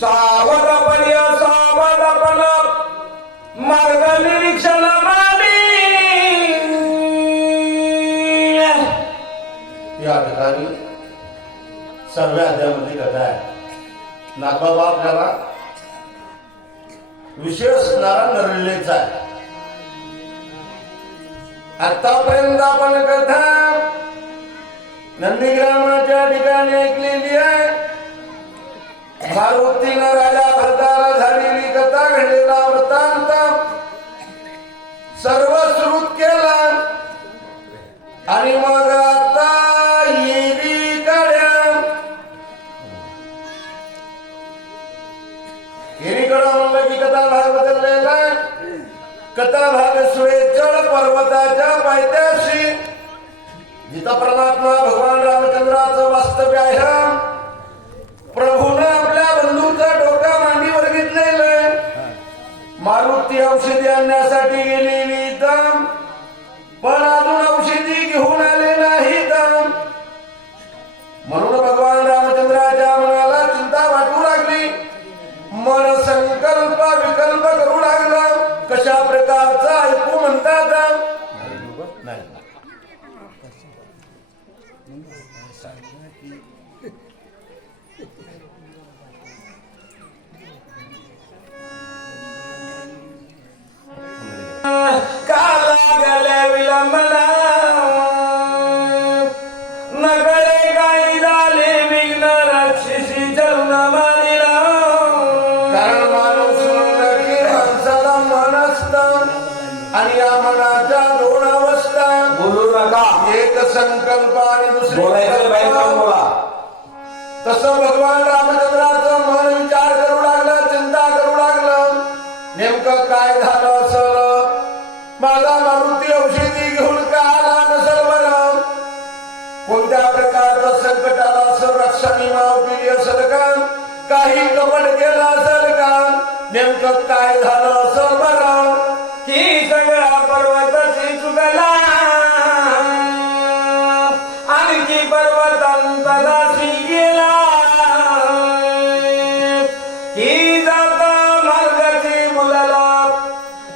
सावधपणे सावधपण मार्ग निरीक्षण माडी या ठिकाणी सर्व अध्यायामध्ये कथा आहे. नागबाबा आपल्याला विशेष नरलेचा आहे. आतापर्यंत आपण कथा नंदीग्रामाच्या ठिकाणी ऐकलेली आहे. मारुतीनं राजा भरताला झालेली कथा घडलेला वृत्तांत सर्व श्रुत केला आणि मग आता येरीकडं म्हणलं की कथा भाग बदललेला. कथा भाग सुरेचळ पर्वताच्या पायथ्याशी जिथं परमात्मा भगवान रामचंद्राचं वास्तव्य आहे. प्रभूनं आपल्या बंधूचं डोका मांडीवर घेतलेलं. मारुती औषधी आणण्यासाठी गेलेली इथं, पण अजून औषधी घेऊन आले नाहीत. म्हणून भगवान रामचंद्राच्या मनाला चिंता वाटू लागली. मन संकल्प विकल्प करू लागला. कशा प्रकारचा ऐकू म्हणतात नाही. काला गल्या विलंबला नगळे काही झाले विघ्न राक्षसी चरण मारिला. कारण माणूस म्हणलं की माणसाला मन असतं आणि या मनाच्या दोन अवस्था. बोलू नका. एक संकल्प आणि दुसरी बोलायचं बाहेर पण बोला. तसं भगवान रामचंद्राचं मन विचार करू लागलं, चिंता करू लागलं. नेमकं काय झालं असल? माझा मारुती औषधी घेऊन का आला नसल बरं? कोणत्या प्रकारचं संकट आलं असं? रक्षाने माव केली असेल का? काही कपट केलं असेल का? नेमकं काय झालं असं बरं? ही सगळा पर्वताची चुकला आणखी पर्वतांतराशी गेला. ही जाता मार्गाची मुलाला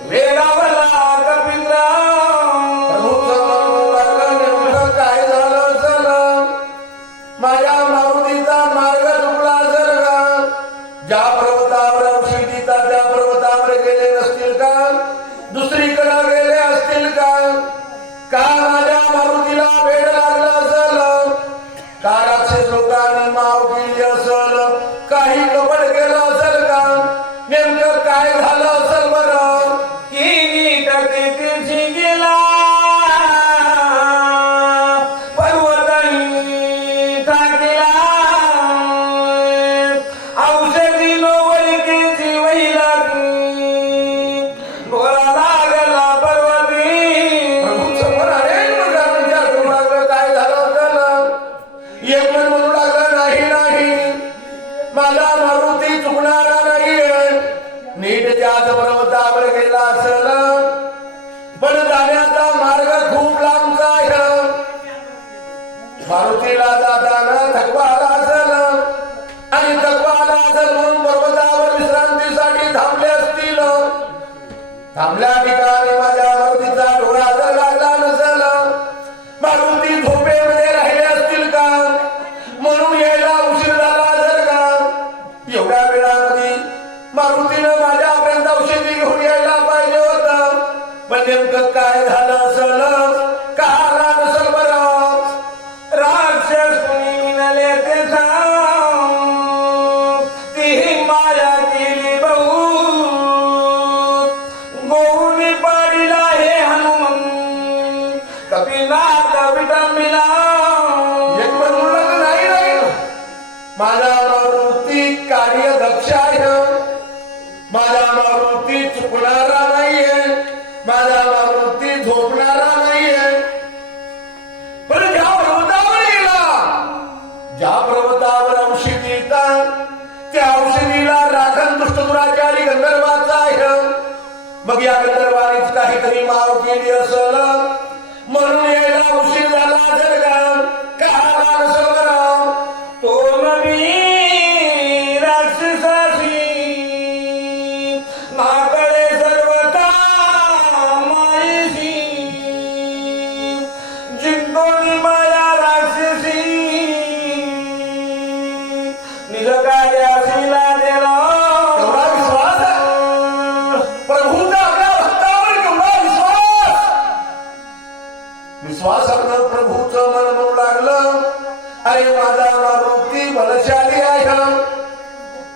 वेडावला कपिंद्रा. नेमकं काय झालं असेल? माझ्या मारुतीचा मार्ग चुकला असेल का? ज्या पर्वतावर औषधीचा त्या पर्वतावर गेले नसतील का? दुसरीकडे गेले असतील का? का माझ्या मारुतीला वेळ लागला असेल? का राक्षस लोकांनी माव केली असेल? काही कपट केलं असेल का? नेमकं काय झालं असेल बरं? ही नीट तेथील गेला पर्वतांनी टाकला. औषधी नवलिकेची वहिला डोळा लागला पर्वती. समोर अनेक प्रकारचे विचार करू लागलं. काय झालं असेल? एक मन म्हणू लागलं नाही, माझा मारुती चुकणारा नाहीये. नीट त्याच पर्वतावर गेला असेल, पण जाण्याचा मार्ग खूप लांबचा आहे. मारुतीला जाताना थकवा आला असेल आणि थकवा आला असेल म्हणून पर्वतावर विश्रांतीसाठी थांबले असतील. थांबल्या ठिकाणी माझ्या मारुतीचा डोळा जर लागला नसेल, मारुती झोपेमध्ये राहिले असतील का? म्हणून यायला उशीर झाला असेल का? एवढ्या वेळामध्ये मारुतीनं माझ्यापर्यंत औषधी घेऊन यायला पाहिजे होतं. पण नेमकं काय झालं असेल? का आला नसेल बरं? राक्षस कुणी विनले ते सांग. ती माया केली बहु गोनी पाडीला हे हनुमंत कपिनाथ विटंबिला. एक म्हणू लागलं नाही, माझा मारुती कार्यदक्ष आहे. माझा मारुती चुकणारा नाहीये. माझा मारुती झोपणारा नाहीये. पण ज्या पर्वतावर गेला, ज्या पर्वतावर औषधी येतात, त्या औषधीला राखण दुष्टदुराचारी गंधर्वाचा आहे. मग या गंधर्वानीच काहीतरी माव केली असल म्हणून यायला उशीर झाला असेल का? का आला नसेल बरं? तो नवी राक्षसा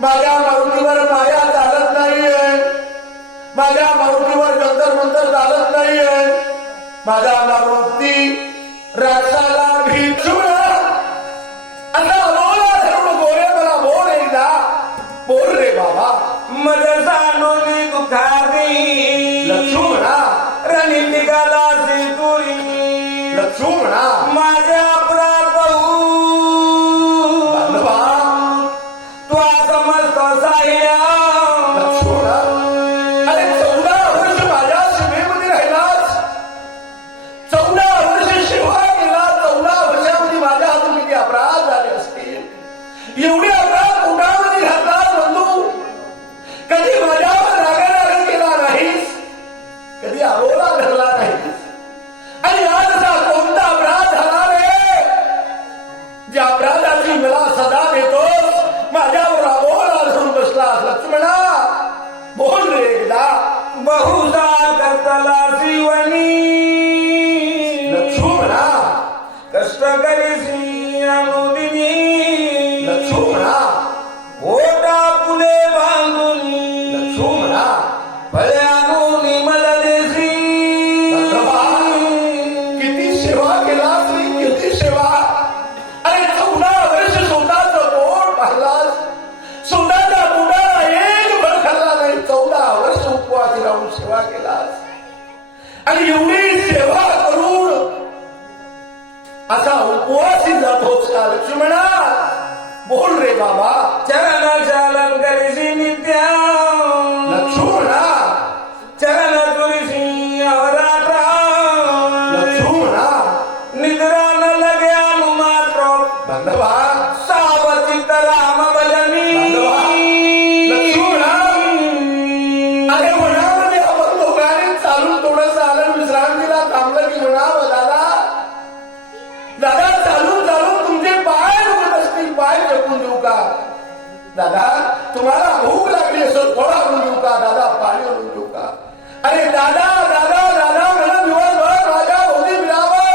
माझ्या मारुतीवर माया चालत नाहीये, माझ्या मारुतीवर जंतर मंतर चालत नाहीये. माझा मारुती राक्षसाला भिक्षुक आता बोला धरून बोले, मला बोल एकदा बोल रे बाबा. मज सांडोनी दुखावी लक्ष्मणा रणी निघाला तुरी लक्ष्मणा माझ्या प्रभू बांधवा तू समजत साह्या लक्ष्मणा. अरे 14 वर्ष माझ्या सीमेमध्ये राहिलास, 14 वर्ष सेवा केला, 14 वर्षामध्ये माझ्या हातून किती अपराध झाले असतील. एवढे अपराध कुठामध्ये घातलास बंधू. कधी माझ्यावर रागाराग केला नाहीस, कधी आरोला धरला नाहीस. आणि आज असा कोणता अपराध झाला रे ज्या अपराधाची मला सजा देतोस. माझ्यावर आरोला धरून बसलास लक्ष्मणा, बोल रे एकदा. बहुधा करतला शिवनी लक्ष्मणा कष्ट करीसी अनुदिनी लक्ष्मणा ओटा पुले बांधून लक्ष्मणा फळ्यानून मलदेशी किती सेवा केलास रे, किती सेवा. अरे 14 वर्ष स्वतःचं पोट भरलास, स्वतःच्या पोटाला एक भर खाल्ला नाही. 14 वर्ष उपवासी राहून सेवा केलास. आणि एवढी सेवा करून असा उपवासी जातोस का लक्ष्मणा, बोल रे बाबा. चरण चालन करीसी नित्या लक्ष्मणा चरण तुरीसी अवरात्रा लक्ष्मणा निद्रा न लगे अनुमात्र बांधवा सावचित राम भजनी लक्ष्मणा. अरे म्हणावं आपण दोघांनी चालून थोडं चालून विश्रांतीला थांबलं की म्हणावं दादा दादा चालून चालून तुमचे पाय दुखत असतील, पाय चपून देऊ का दादा. तुम्हाला भूक लागली असेल थोडा आणून देऊ का दादा, पाणी आणून देऊ का. अरे दादा दादा दादा मला दिवसभर माझ्या होती फिरावं.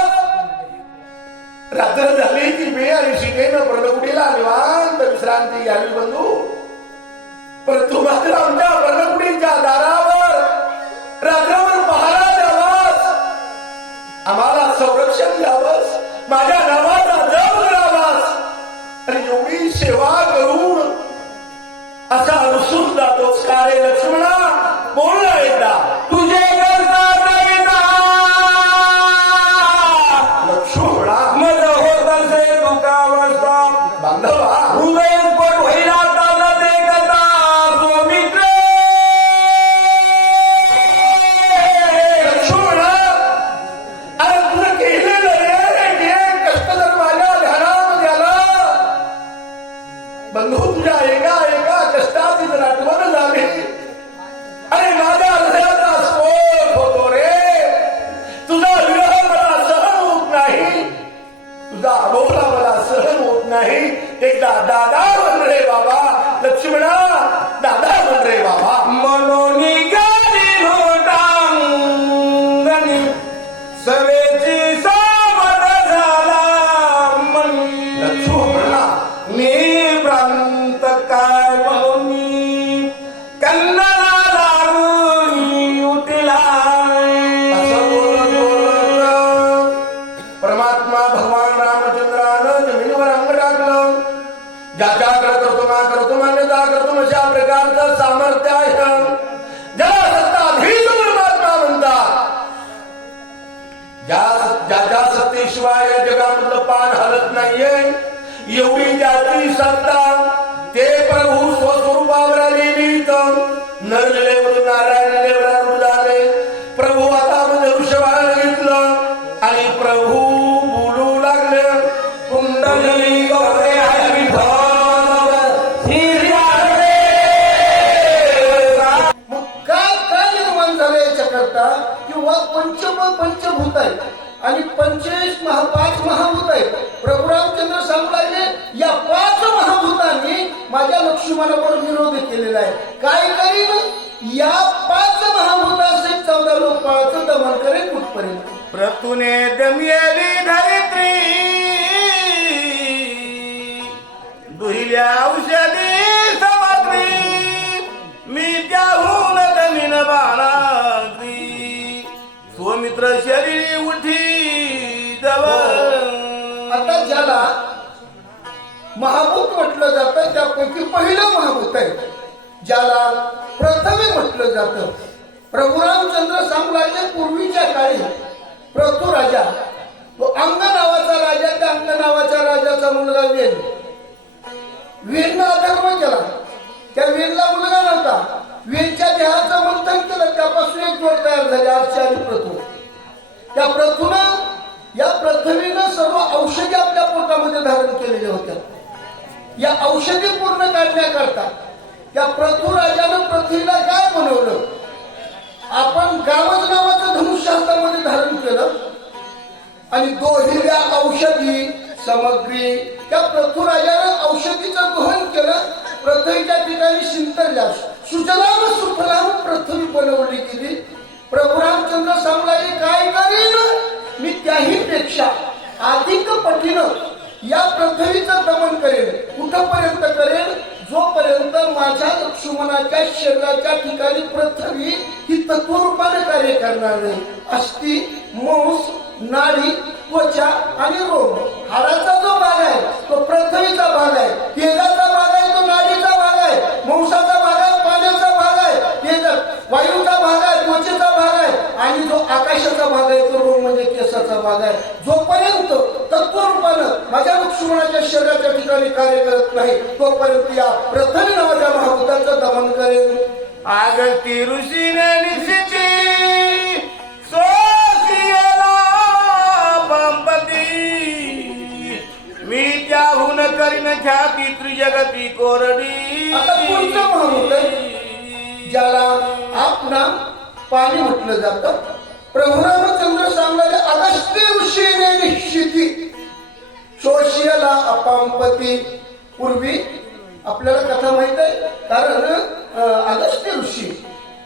रात्र झाली की मी आणि शिकेनं पर्णकुटीला निवांत विश्रांती घ्यावी बंधू. परंतु मात्र आमच्या पर्णकुटीच्या दारावर रात्रभर पहारा द्यावास, आम्हाला संरक्षण द्यावंस, माझ्या नावाचा जप करावास. आणि एवढी सेवा करून असा रुसून जातोस का रे लक्ष्मणा, बोल ना एकदा. तुझे करता कविता लक्ष्मणा मज होत असे दुःखावस्था बांधवा हृदय पण होईना ताना ते कथा सोमित्र लक्ष्मणा. अरे तुझं केलेलं रे जे कष्ट जर माझ्या ध्यानामध्ये आलं बंधू, तुझ्या एका एका कष्टाची जर आठवण झाली, अरे माझ्या हृदयाचा स्फोट होतो रे. तुझा विरह मला सहन होत नाही, तुझा अभोला मला सहन होत नाही. एकदा दादा म्हण रे बाबा लक्ष्मणा, दादा म्हण रे बाबा. मनोनी गाली लोटांगणी सवेची सावध झाला मनी लक्ष्मणा मी प्रांत काय म्हणून कन्नला दारुणी उठला असं बोलत बोलत परमात्मा भगवान रामचंद्रानं जमिनीवर अंग टाकलं. ज्याच्याकडे कर्तुमान्यता कर्तुम अशा प्रकारचं सामर्थ्य आहे ज्याला सत्ताधीश परमात्मा म्हणतात. ज्याच्या सत्तेशिवाय या जगामधलं पान हलत नाहीये, एवढी ज्याची सत्ता ते प्रभू स्वस्वरूपावर आलेलीत. नर लेवरून नारायण लेवरारूढ झाले. प्रभू आता मध्ये वृषभाला घेतलं आणि प्रभू बोलू लागले. कुंडली गौरे हरी मग काय निर्माण झालं याच्याकरता किंवा पंचभूत आहेत आणि 5 महाभूत आहेत. प्रभू रामचंद्र सांगू लागले या 5 महाभूतांनी माझ्या लक्ष्मणावर विरोध केलेला आहे. काय करीन या 5 महाभूताचे 14 लोकांचं दमन करेल कुठपर्यंत. प्रतुने दमियली धरित्री दुहिल्या औषधी समत महाभूत म्हटलं जातं. त्यापैकी पहिलं महाभूत आहे, ज्याला प्रथवी म्हटलं जातं. प्रभू रामचंद्र सांगू लागले, पूर्वीच्या काळी प्रथु राजा, तो अंग नावाचा राजा, त्या अंग नावाच्या राजाचा मुलगा वेद. वेदनं अधर्म केला, त्या वेदला मुलगा नव्हता. वेदच्या देहाचं मंथन केलं, त्यापासून एक जोड तयार झाली, अर्चा आणि प्रथु. त्या प्रथूनं, या पृथ्वीनं सर्व औषधी आपल्या पोटामध्ये धारण केलेल्या होत्या. या औषधी पूर्ण काढण्याकरता त्या प्रथु राजानं पृथ्वीला काय बनवलं, आपण गावज नावाचं धनुष्य हातामध्ये धारण केलं आणि दोहिल्या औषधी सामग्री त्या प्रथु राजानं औषधीचं दोहन केलं. पृथ्वीच्या ठिकाणी शिंतरल्या, सुजलाम सुफलाम पृथ्वी बनवली गेली. प्रभू रामचंद्र सांगलाय, काय करेन मी त्याही पेक्षा अधिक पटीनं या पृथ्वीचं दमन करेन. कुठपर्यंत करेन, जोपर्यंत माझ्या लक्ष्मणाच्या शरीराच्या ठिकाणी पृथ्वी ही तत्वरूपाने कार्य करणार नाही. अस्थि, मांस, नाडी, त्वचा आणि रोग, हाडाचा जो भाग आहे तो पृथ्वीचा भाग आहे, तेजाचा भाग आहे तो नाडीचा भाग आहे, मांसाचा भाग आहे पाण्याचा भाग आहे, तेज वायूचा भाग आहे, त्वचेचा भाग आहे, आणि जो आकाशाचा भाग आहे तो रोग म्हणजे केसाचा भाग आहे. जोपर्यंत तत्वरूपानं माझ्या लक्ष्मणाच्या शरीराच्या ठिकाणी कार्य करत नाही, तोपर्यंत या पृथ्वी नावाच्या महाभूताचं दमन करेन. अगस्ती ऋषीने निश्चिती सोसियला पंपती, मी त्याहून करीन ख्याती त्रिजगती कोरडी. आता पुढचं महाभूत आहे, ज्याला आपणा पाणी म्हटलं जातं. प्रभू रामचंद्र सांगणारे, अगस्त्य ऋषीने निश्चिती शोषियला अपांपती. पूर्वी आपल्याला कथा माहित आहे, कारण अगस्त्य ऋषी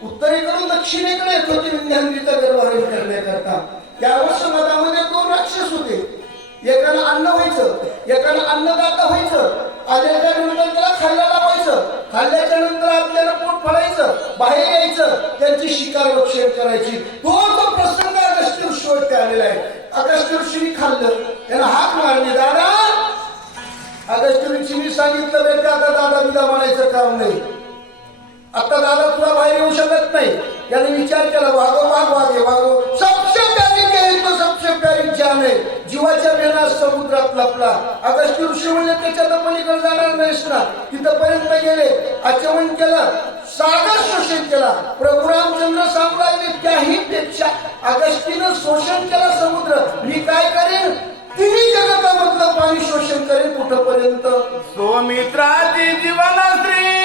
उत्तरेकडून दक्षिणेकडे येत होते विंध्याचलीचं गर्भहरण करण्याकरता. त्यावेळेस मधामध्ये 2 राक्षस होते, एकानं अन्न व्हायचं, एकानं अन्नदाता व्हायचं. आल्याच्या नंतर त्याला खायला लावायचं, खाल्ल्याच्या नंतर आपल्याला पोट फाडायचं, बाहेर यायचं, त्यांची शिकार रक्षण करायची. तो प्रसंग अगस्त्य ऋषीवरती आलेला आहे. अगस्त्य ऋषींनी खाल्लं, त्याला हाक मारली, दादा. अगस्त्य ऋषींनी सांगितलं, बेटा आता दादा बिदा म्हणायचं काम नाही, आता दादा तुला बाहेर येऊ शकत नाही. त्याने विचार केला, वागो वागो, सबसे प्यारी केली तो सबसे प्यारी जान आहे. जीवाच्या बेना समुद्रात लपला. अगस्त्य ऋषी म्हणजे त्याच्या पलीकडे जाणार नाहीस ना, तिथपर्यंत गेले, आचमन केलं, सागर शोषण केला. प्रभू रामचंद्र सांगू लागले, त्याही पेक्षा अगस्तीनं शोषण केलं समुद्र. मी काय करेन, तिन्ही जगतामधलं पाणी शोषण करेन. कुठपर्यंत, सौमित्राची जीवनश्री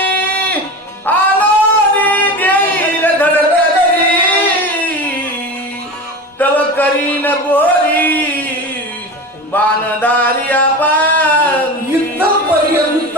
आलोनी देईल धडकरी, तव करीन बोरी बाणदारी आपण. इथपर्यंत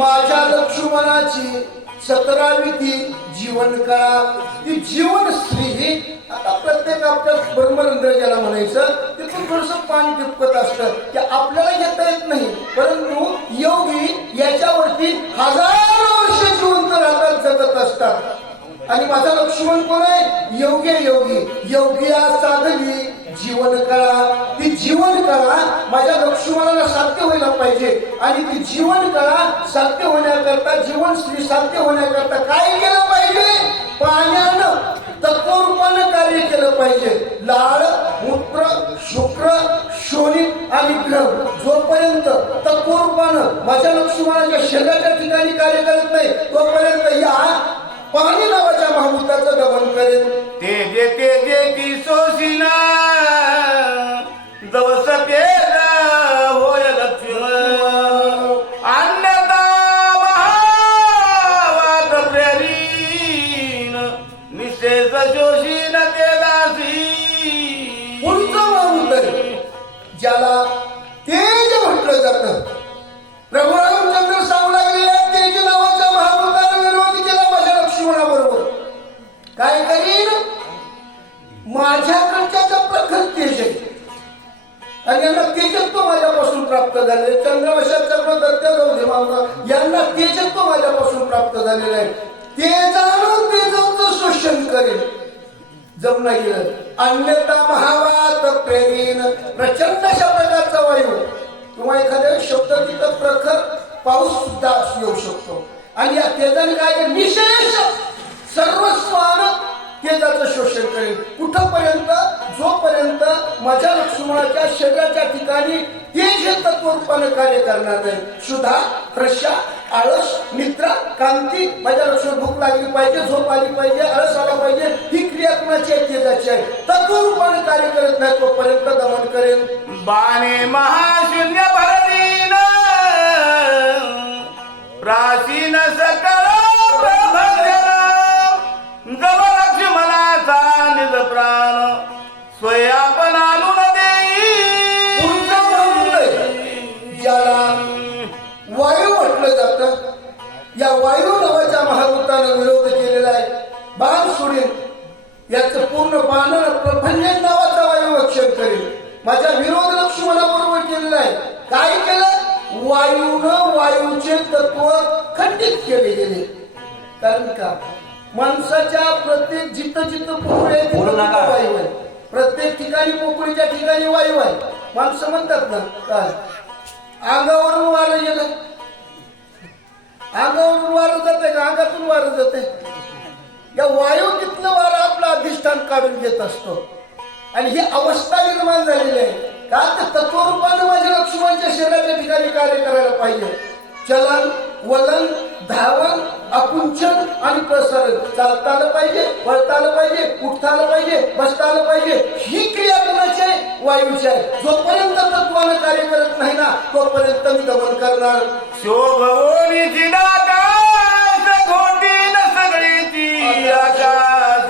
माझ्या लक्ष्मणाची 17वी ती जीवन काळा, ती जीवन स्त्री. आता प्रत्येक आपल्या ब्रह्मरंध्र ज्याला म्हणायचं, तिथून थोडस पाणी टिपकत असतं, ते आपल्याला घेता येत नाही. परंतु योगी याच्यावरती हजारो वर्ष जिवंत राहतात, जगत असतात. आणि माझा लक्ष्मण कोण आहे, योगी. योगिया साधली जीवन कळा. ती जीवन कळा माझ्या लक्ष्मणाला साध्य व्हायला पाहिजे. आणि ती जीवन कळा साध्य होण्याकरता, जीवन स्त्री साध्य होण्याकरता काय केलं पाहिजे, पाण्यानं तत्वरूपानं कार्य केलं पाहिजे. लाळ, मूत्र, शुक्र, शोणी आणि ग्रह जोपर्यंत तत्वरूपानं माझ्या लक्ष्मणाच्या शरीराच्या ठिकाणी कार्य करत नाही, तोपर्यंत या पाणी नावाच्या महाभूताचं दमन करेल. तेजे की सोसिना दवस केला होय लक्ष्मण, अन्यथा महावात प्रेरीन निशेष शोषीन केलासी. पुढचं महाभूत आहे, ज्याला तेज म्हटलं जातं. प्रभू रामचंद्र सांगू लागले, तेज नावाच्या महाभूताने विरोध केला माझ्या लक्ष्मणाबरोबर. काय करीन, माझ्याकडच्या प्रखर तेज आहे आणि यांना तेजत्व माझ्यापासून प्राप्त झाले. चंद्रवशात चक्र दत्त्या जाऊ दे मावळा, यांना तेजत्व माझ्यापासून प्राप्त झालेलं आहे. तेजानं तेजाचं शोषण करेल, जमना गेलं. अन्यथा महावात प्रेरीन, प्रचंड अशा प्रकारचा वायू किंवा एखाद्या शब्द तिथं प्रखर पाऊस सुद्धा येऊ शकतो. आणि या तेजाने काय विशेष सर्वस्वानं तेजाचं शोषण करेल. कुठपर्यंत? जोपर्यंत माझ्या लक्ष्मणाच्या शरीराच्या ठिकाणी तेज हे तत्वरूपानं कार्य करणार नाही. क्षुधा, प्रशा, आळस, निद्रा, कांती, माझ्या लक्ष्मण भूक लागली पाहिजे, झोप आली पाहिजे, आळस आला पाहिजे, ही क्रिया कुणाची आहे? तेजाची आहे. तत्वरूपानं कार्य करत नाही तोपर्यंत दमन करेल. बाणे महाशून्य भरलीन प्राचीन सकळ प्रभजन जव लक्ष्मणाचा निज प्राण स्वयापन आणून देई. ज्याला वायू म्हटलं जातं, या वायू नावाच्या महाभूतानं विरोध केलेला आहे. बाण सोडील याचं पूर्ण बाणानं प्रभंजन नावाचा वायू रक्षण करेल. माझ्या विरोध लक्ष्मणाबरोबर केलेला आहे. काय केलं? वायूनं वायूचे तत्व खंडित केले गेले. कारण का? माणसाच्या प्रत्येक जिथं जिथं पोकळी आहे तिथं वायू आहे. प्रत्येक ठिकाणी पोकळीच्या ठिकाणी वायू आहे. माणसं म्हणतात ना काय अंगावरून वारं गेलं, अंगावरून वारं जाते का अंगातून वारं जाते? या वायू तिथलं वारं आपलं अधिष्ठान काढून घेत असतो. आणि ही अवस्था निर्माण झालेली आहे का? तर तत्वरूपानं माझ्या लक्ष्मणाच्या शरीराच्या ठिकाणी कार्य करायला पाहिजे. चलन, वलन, धावन, आकुंचन आणि प्रसारण. चालता आलं पाहिजे, वळता आलं पाहिजे, उठता आलं पाहिजे, बसता आलं पाहिजे. ही क्रिया कोणाची आहे? वायूची आहे. जोपर्यंत तत्वानं कार्य करत नाही ना तोपर्यंत मी दमन करणार. शोभवोनी जिडाकाश घोटीन सगळीची आकाश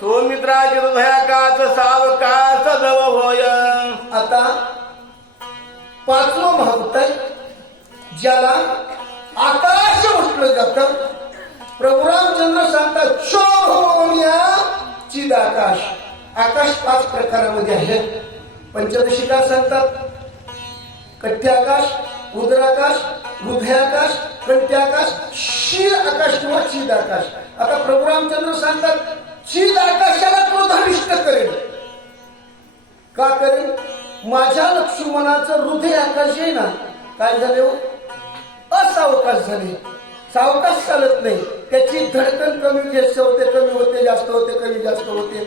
सौमित्राची हृदयाकाश सावकाश दव होय. आता पाचवं महाभूत आहे ज्याला आकाश म्हटलं जातं. प्रभू रामचंद्र सांगतात शोभवोनिया चिदाकाश. आकाश 5 प्रकारामध्ये आहे. पंचदशी काय सांगतात? कट्ट्याकाश, उदराकाश, हृदयाकाश, कंट्याकाश, शीर आकाश किंवा चिद आकाश. आता प्रभू रामचंद्र सांगतात चिद आकाशाला क्रोधाविष्ट करेल. का करेल? माझ्या लक्ष्मणाचं हृदय आकाश आहे ना काय झाले हो? असावकाश झाले. सावकाश चालत नाही. त्याची धडकन कमी जास्त होते, कमी होते, जास्त होते, कमी जास्त होते.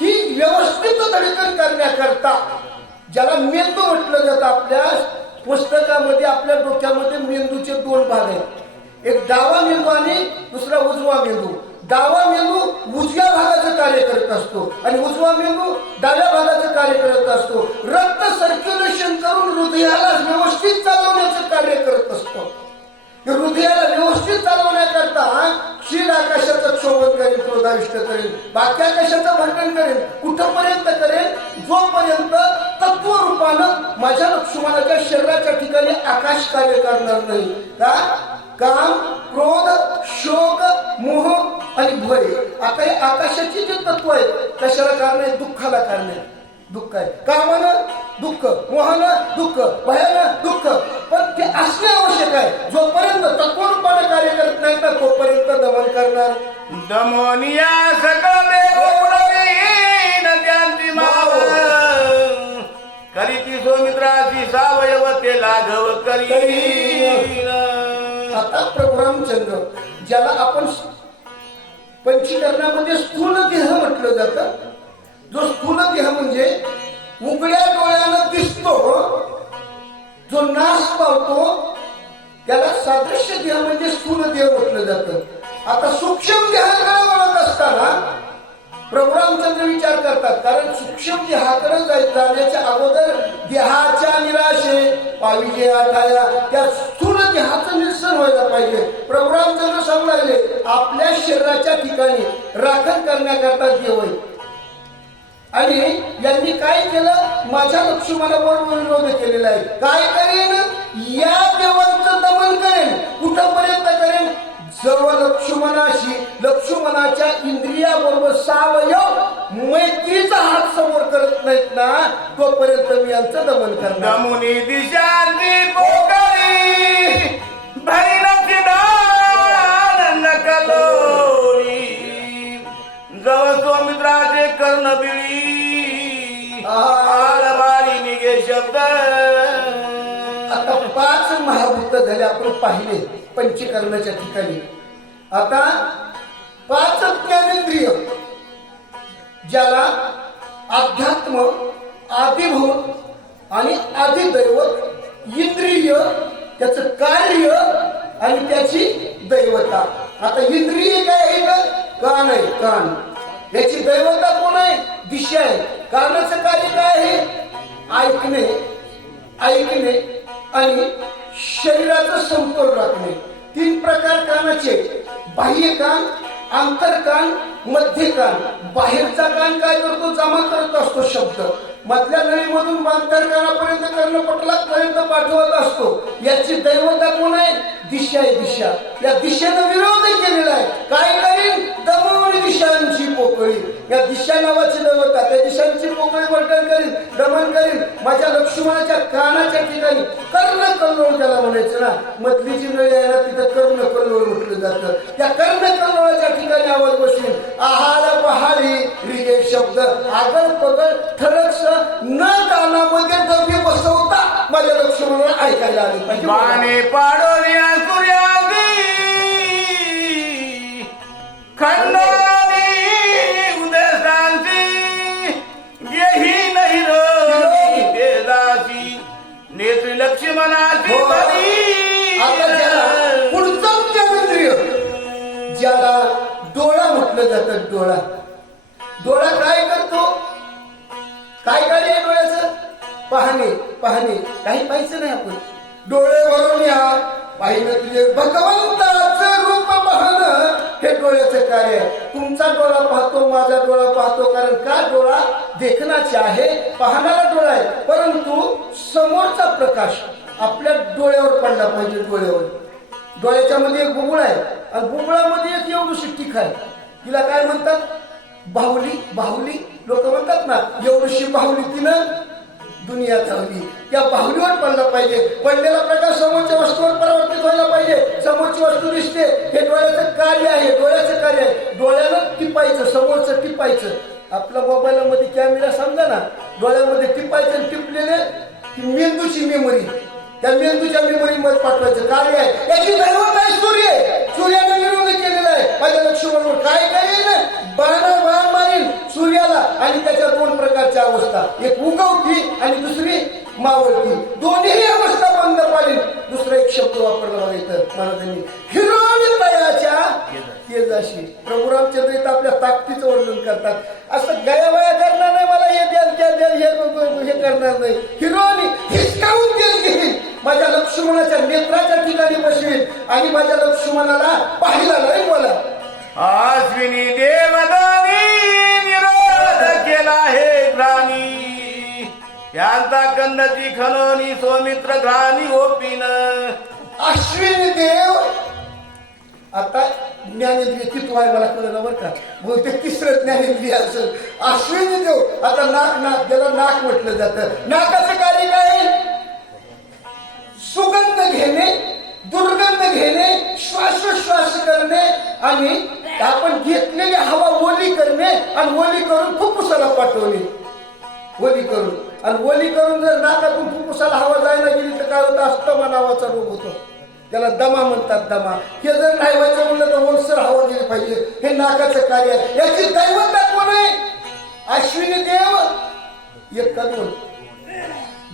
ही व्यवस्थित धडकन करण्याकरता ज्याला मेंदू म्हटलं जातं. आपल्या पुस्तकामध्ये आपल्या डोक्यामध्ये मेंदूचे 2 भाग आहेत. एक डावा मेंदू आणि दुसरा उजवा मेंदू. डावा मेंदू उजव्या भागाचं कार्य करत असतो आणि उजवा मेंदू डाव्या भागाचं कार्य करत असतो. रक्त सर्क्युलेशन करून हृदयाला व्यवस्थित चालवण्याचं कार्य करत असतो. हृदयाला व्यवस्थित चालवण्याकरता क्षीर आकाशाचं क्षोभन करेल, क्रोधाविष्ट करेल. बाकी आकाशाचं भंडन करेल. कुठपर्यंत करेल? जोपर्यंत तत्वरूपानं माझ्या लक्ष्मणाच्या शरीराच्या ठिकाणी आकाश कार्य करणार नाही. का? काम, क्रोध, शोक, मोह आणि भय. आता हे आकाशाची जे तत्व आहेत कशाला कारण आहे? दुःखाला कारण आहे. दुःख आहे. कामानं दुःख, मोहानं दुःख, भयानं दुःख. पण ते असणे आवश्यक आहे. जोपर्यंत तत्वरूपानं कार्य करत नाही ना तोपर्यंत दमन करणार. दमोनिया सकळ देव उडवीन त्यांची माव करीती सौमित्राची सावयव ते लाघव करी. आता प्रभू रामचंद्र ज्याला आपण पंचीकरणामध्ये स्थूल देह म्हटलं जातं. जो स्थूल देह म्हणजे उघड्या डोळ्यानं दिसतो, जो नाश पावतो त्याला सादृश्य देह म्हणजे स्थूल देह म्हटलं जातं. आता सूक्ष्म देहाकडे वळत असताना प्रभू रामचंद्र विचार करतात. कारण सूक्ष्म देहाकडे जाण्याच्या अगोदर देहाच्या निराशे पाविजे आठाया त्या स्थूल देहाचं निरसन व्हायला पाहिजे. प्रभू रामचंद्र सांगू लागले आपल्या शरीराच्या ठिकाणी राखण करण्याकरता देव आहे. आणि यांनी काय केलं? माझ्या लक्ष्मणाबरोबर विरोध केलेला आहे. काय करेन? या देवांचं दमन करेन. कुठपर्यंत करेन? जवळ लक्ष्मणाच्या इंद्रियाबरोबर सावयव मैत्रीचा हात समोर करत नाहीत ना तोपर्यंत मी यांचं दमन करणार. दमुनी दिशांची पोकळी भैरची दान नकलोरी जवळ सौमित्राचे कर्णबिळी आळवारी निघे शब्द मुलं झाले आपण पाहिले पंचकर्माच्या ठिकाणी. आता 5 ज्ञानेंद्रिय ज्याला अध्यात्म, आदिभूत आणि आदिदैवत इंद्रिय, त्याचं कार्य आणि त्याची दैवता. आता इंद्रिय काय आहे का? कान आहे, कान. याची दैवता कोण आहे? दिशा आहे. कानाचं कार्य काय आहे? ऐकणे, ऐकणे आणि शरीराचा समतोल राखणे. 3 प्रकार कानाचे: बाह्य कान, आंतर कान, मध्य कान. बाहेरचा कान काय करतो? जमा करत असतो शब्द. मधल्या नळीमधून आंतर कानापर्यंत, कर्णपटलापर्यंत पाठवत असतो. याची दैवता कोण आहे? दिशा आहे, दिशा. या दिशेनं विरोध केलेला आहे. काय करीन? दमवून दिशांची पोकळी. या दिशा नावाची दैवता त्या दिशांची पोकळी वर्तन करीन, दमन करीन. माझ्या लक्ष्मणाच्या कानाच्या ठिकाणी कर्ण कल्लोळ ज्याला म्हणायचं ना, मधली जी नळी आहे ना तिथं कर्ण कल्लोळ म्हटलं जातं. त्या कर्ण कल्लोळाच्या ठिकाणी आवाज बसवीन. आहार पहाडी रिगे शब्द आगळ पगळ ठळक न कानामध्ये दबी बसवता माझ्या लक्ष्मणाला ऐकायला आले पाहिजे. बाणे पाडोल्या सूर्यागी खंडानी उदयसांसी येही नाही रे दासी नेत्र लक्ष्मणाची आता ज्याला पुढचं ज्ञानेंद्रिय ज्याला डोळा म्हटलं जातं, डोळा. डोळा काय करतो? काय कार्य आहे डोळ्याचं? पाहणे, पाहणे. काही पाहायचं नाही आपण. डोळे भरून या पाहिलं तुझे भगवंताचं रूप पाहणं हे डोळ्याचं कार्य आहे. तुमचा डोळा पाहतो, माझा डोळा पाहतो. कारण का? डोळा देखण्याचे आहे, पाहणारा डोळा आहे. परंतु समोरचा प्रकाश आपल्या डोळ्यावर पडला पाहिजे. डोळ्यावर, डोळ्याच्या मध्ये एक बुबुळ आहे आणि बुबुळामध्ये एक एवढीशी टीक आहे. तिला काय म्हणतात? बाहुली. बाहुली लोक म्हणतात ना, एवढीशी बाहुली तिनं दुनिया धावली. त्या बाहुलीवर पडला पाहिजे. पडलेला प्रकाश समोरच्या वस्तूवर परावर्तित व्हायला पाहिजे. समोरची वस्तू दिसते, हे डोळ्याचं कार्य आहे, डोळ्याचं कार्य आहे. डोळ्यानं टिपायचं, समोरचं टिपायचं. आपल्या मोबाईलमध्ये कॅमेरा समजा ना, डोळ्यामध्ये टिपायचं, टिपलेले मेंदूची मेमरी, त्या मेंदूच्या मेमरीमध्ये पाठवायचं कार्य आहे. याची दैवत आहे सूर्य. सूर्याने विरोध केलेला आहे. माझ्या लक्ष्मणावर काय करेल? बाण मारील सूर्याला. आणि त्याच्या 2 प्रकारच्या अवस्था, एक उगवती आणि दुसरी मावळती. दोन्ही अवस्था बंद पाडील. दुसरा एक शब्द वापरला बघा इथं महाराजांनी, हिरोणीतयाच्या तेजाशी. प्रभू रामचंद्र इथं आपल्या ताकदीचं वर्णन करतात. असं गयावया करणार नाही, मला हे द्या त्या द्या हे करणार नाही. हिरोणी हिसकावून तेज घेईल, माझ्या लक्ष्मणाच्या नेत्राच्या ठिकाणी बसवेल आणि माझ्या लक्ष्मणाला पाहिला नाही बोला. अश्विनी देवदानी निरोध केला हे ग्राणी यांचा कंदची खनोनी सौमित्र घाणी ओपिन. अश्विनी देव. आता ज्ञानेंद्रिय किती आहे मला कळलं बरं का, बहुतेक 3रं ज्ञानेंद्रिय असेल. अश्विनी देव. आता नाक, त्याला नाक म्हटलं जातं. नाकाचं कार्य काय? सुगंध घेणे, दुर्गंध घेणे, श्वासोश्वास करणे आणि आपण घेतलेली हवा ओली करणे आणि ओली करून फुफ्फुसाला पाठवणे. ओली करून आणि ओली करून जर नाकातून फुफ्फुसाला हवा जायला गेली तर काय होतं? अस्थमा नावाचा रोग होतो. त्याला दमा म्हणतात, दमा. हे जर नाही व्हायचं म्हणलं तर ओलसर हवा गेली पाहिजे. हे नाकाचं कार्य आहे. याची दैवता कोण आहे? अश्विनी देव. एक का 2?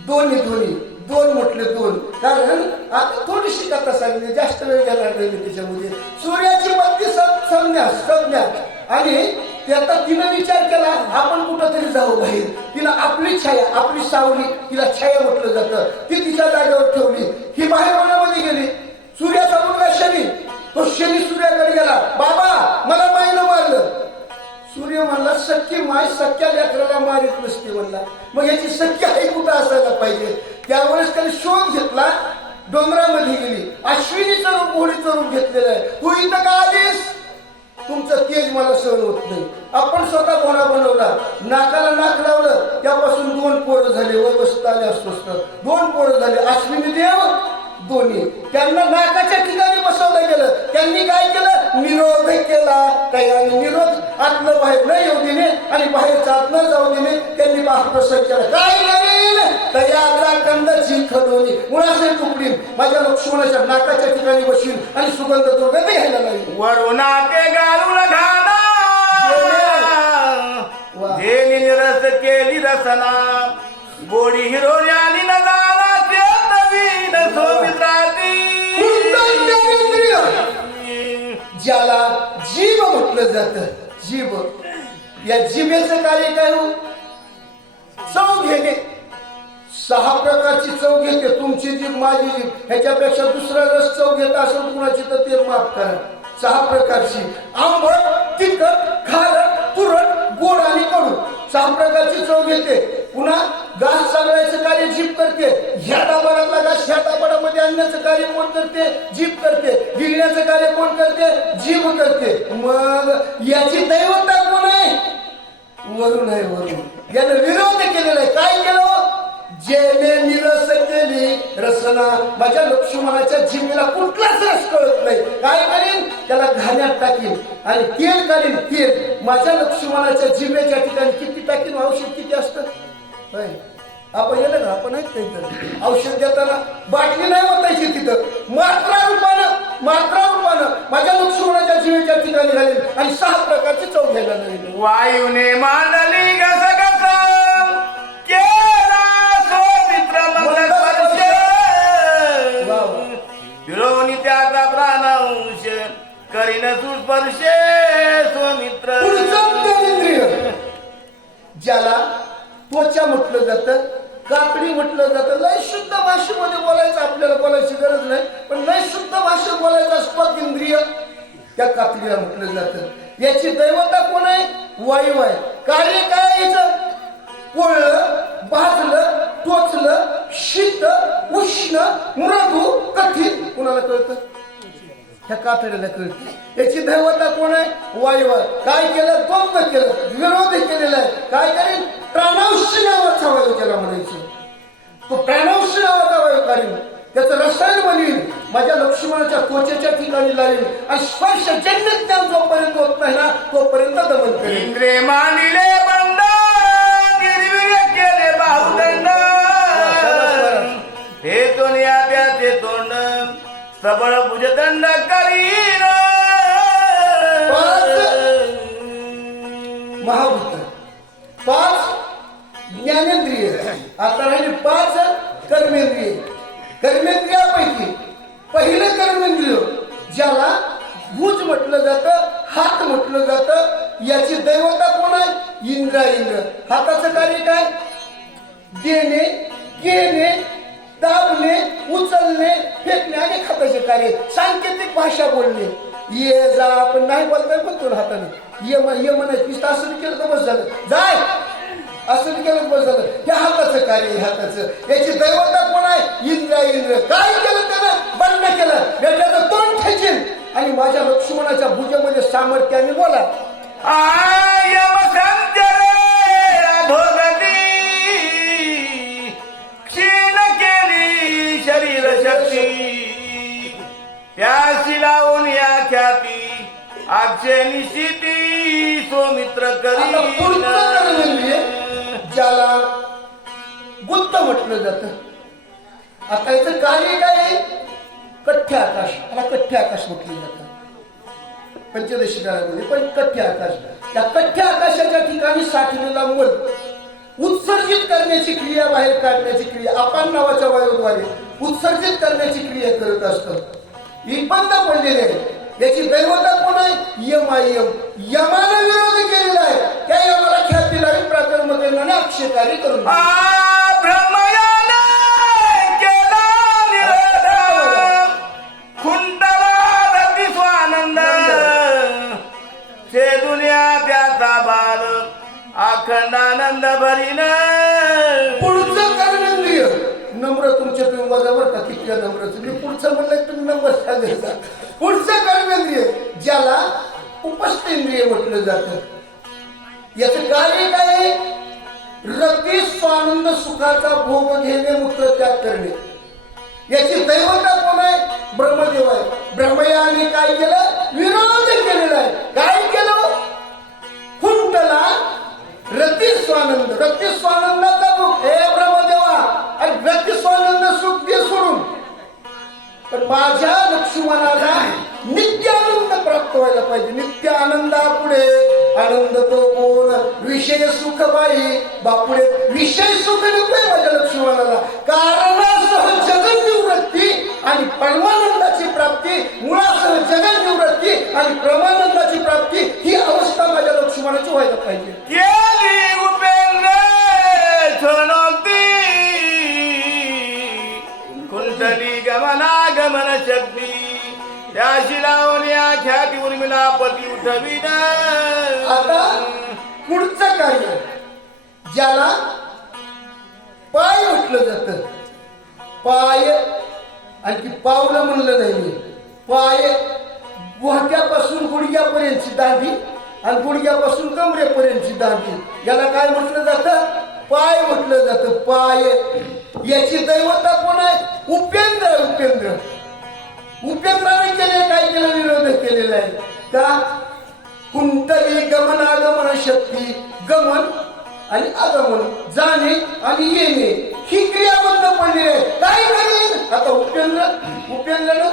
दोन्ही दोन्ही 2 म्हटले 2. कारण आता थोडीशी कथा सांगितली, जास्त वेळ घेणार नाही त्याच्यामध्ये. सूर्याची बत्ती संज्ञा आणि त्याचा तिनं विचार केला आपण कुठंतरी जाऊ बाहेर. तिला आपली छाया, आपली सावली, तिला छाया म्हटलं जातं, ती तिच्या जागेवर ठेवली. ही बाहेर वनामध्ये गेली. सूर्याचा मुलगा शनी, तो शनी सूर्याकडे गेला. बाबा मला माईनं मारलं. सूर्य म्हणला सख्खी माय सख्या लेकराला मारित नसते म्हणला. मग याची सख्या आई कुठं असायला पाहिजे? त्यावेळेस त्याने शोध घेतला, डोंगरामध्ये गेली. अश्विनीचं रूप, घोडीचं रूप घेतलेलं आहे. तू इथं का आलीस? तुमचं तेज मला सहन होत नाही. आपण स्वतः घोडा बनवला, नाकाला नाक लावलं, त्यापासून 2 पोरं झाले. व्यवस्थित आले, अस्वस्थ 2 पोरं झाले. अश्विनी देव दोन्ही. त्यांना नाकाच्या ठिकाणी बसवलं गेलं. त्यांनी काय केलं? निरोध केला. काही निरोध आतलं बाहेर न येऊ देणे आणि बाहेरचं आत न जाऊ देणे. त्यांनी महाप्रसाद केला. काय करेल तयाचा कंद चिखलोनी मुळाचे तुकडीन माझ्या लक्ष्मणाच्या नाकाच्या ठिकाणी बसीन आणि सुगंध दुर्गंध घ्यायला लागली. वरुणा ते गालून घाना जेनी निरस केली रसना गोडी हिरोयानी न जाना ते नवीन सोमित्राती. ज्याला जीव म्हटलं जातं. जीव या जिभेचं कार्य काय हो? चव घेणे. 6 प्रकारची चव घेते. तुमची जीभ माझी जीभ ह्याच्यापेक्षा दुसरा रस चव घेत असेल कुणाची तर ते माफ करा. 6 प्रकारची आंबट, तिखट, खारट, तुरट, गोड आणि कडू 6 प्रकारची चव घेते. पुन्हा घास सगळ्याचं कार्य जीभ करते. ह्या दाबाडातला घास ह्या दाबाडामध्ये आणण्याचं कार्य कोण करते? जीभ करते. गिळण्याचं कार्य कोण करते? जीभ करते. मग याची दैवता कोण आहे? वरुण आहे. वरुण यानं विरोध केलेला आहे. काय केलं? जेने निरस केली रसना माझ्या लक्ष्मणाच्या जिभेला कुठलाच रस कळत नाही. काय करीन? त्याला घाण्यात टाकीन आणि तेल काढीन. तेल माझ्या लक्ष्मणाच्या जिभेच्या ठिकाणी किती टाकीन? औषध किती असतं? आपण येलं ना, आपण आहेत काही औषध देताना बाटली नाही वाटायची तिथं. मात्रा रूपानं माझ्या लक्ष्मणाच्या जिभेच्या ठिकाणी घालीन आणि 6 प्रकारची चव घ्यायला लागेल. वायूने मांडली गसगस विरोनी त्याचा प्राणांश करीन सुस्पर्शे स्वमित्र. ज्याला त्वचा म्हटलं जातं, काकडी म्हटलं जातं. लय शुद्ध भाषेमध्ये बोलायचं आपल्याला बोलायची गरज नाही, पण लय शुद्ध भाषेत बोलायचं स्पर्श इंद्रिय त्या काकडीला म्हटलं जातं. याची दैवता कोण आहे? वायू आहे. कार्य काय याचं? पोळलं, भाजलं, टोचलं, शीत, उष्ण, मृदू, कठीण कुणाला कळतं? ह्या कातडीला कळतं. याची दैवता कोण आहे? वायू आहे. काय केलं? द्वंद्व केलं, विरोध केलेला आहे. काय करेल? प्राणांश नावाचा वायू त्याला म्हणायचं. तो प्राणांश नावाचा वायू काढील, त्याचं रसायन बनवीन, माझ्या लक्ष्मणाच्या त्वचेच्या ठिकाणी लावेल आणि स्पर्श जन्य ज्ञान जोपर्यंत होत नाही ना तोपर्यंत दमन करेल. इंद्रे मांडिले बंड केले बाहुदंड हे तोनिया त्याचे तोंड सबळ भुजदंड करीन. महाभूत 5 ज्ञानेंद्रिय. आता राहिले 5 कर्मेंद्रिय. कर्मेंद्रियापैकी पहिलं कर्मेंद्रिय ज्याला भुज म्हटलं जातं, हात म्हटलं जातं. याची दैवता कोण आहे? इंद्र. इंद्र हाताचं कार्य काय? देणे, घेणे, दाबणे, उचलणे, फेकणे आणि हाताचे कार्य. सांकेतिक भाषा बोलणे. ये जा आपण नाही बोलताय पण तो हाताने ये म्हणायचं. असं केलं तर बस झालं. जाय असं केलं बस झालं. हे हाताचं कार्य. हाताचं याची दैवता कोण आहे? इंद्र. इंद्र काय केलं त्यानं? बंड केलं. त्याचं तोंड खेचील आणि माझ्या लक्ष्मणाच्या भुजामध्ये सामर्थ्याने बोला. क्षीण केली शरीर शक्ती त्याशी लावून या ख्याती आक्षे निश्चिती स्वमित्र करी. ज्याला बुद्ध म्हटलं जातं. आता याचं कार्य काय आहे? कठ्ठे आकाश. त्याला कठ्ठे आकाश म्हटलं जातं पंचदशी काळामध्ये. पण कठ्ठे आकाश, त्या कठ्ठे आकाशाच्या ठिकाणी साठलेला मल उत्सर्जित करण्याची क्रिया, बाहेर काढण्याची क्रिया अपान नावाच्या वायूद्वारे उत्सर्जित करण्याची क्रिया करत असतं. ही बंद पडलेली आहे. याची दैवता कोण आहे? यम आहे. यमाने विरोध केलेला आहे. त्या यमाला ख्याती लावी प्राकर्म करण्याने अक्षयकारी करून अखंडानंद भरीन. पुढचं कर्मेंद्रिय नम्र. तुमच्या तुम्ही बघा का किती नम्र. तुम्ही पुढचं म्हणलं तुम्ही नंबर सांगायचा. पुढचं कर्मेंद्रिय ज्याला उपस्थ इंद्रिय म्हटलं जातं. याचं कार्य काय आहे? रती स्वानंद सुखाचा भोग घेणे, मूत्र त्याग करणे. याची दैवता कोण आहे? ब्रह्मदेव आहे. ब्रह्मयाने काय केलं? विरोध केलेला आहे. काय केलं? व्हायला पाहिजे. नित्य आनंदा पुढे आनंद तो कोण, विषय सुख बाई बापुडे. विषय सुख नकोय माझ्या लक्ष्मणाला. कारणासह जगन निवृत्ती आणि परमानंदाची प्राप्ती, मुळासह जगन निवृत्ती आणि परमानंदाची प्राप्ती, ही अवस्था माझ्या लक्ष्मणाची व्हायला पाहिजे. केली उपेंद्र छनोक्ती कुंडली गमन शक्ती त्याशी लावून या ख्याती उर्मिला पती उठविन. आता पुढचं कार्य, ज्याला पाय म्हटलं जात, पाय आणखी पावलं म्हणलं नाही. पाय गुडघ्यापासून गुडघ्यापर्यंतची दांडी आणि गुडघ्यापासून कमरेपर्यंतची दांडी, याला काय म्हटलं जातं? पाय म्हटलं जातं. पाय. याची दैवता कोण आहे? उपेंद्र. उपेंद्र उपेंद्राने केले काय केलं? विरोध केलेला आहे. का? कुंडली गमनागमन शक्ती, गमन आणि आगमन, जाणे आणि येणे, ही क्रिया बंद पडली आहे. काय करेल आता उपेंद्रनं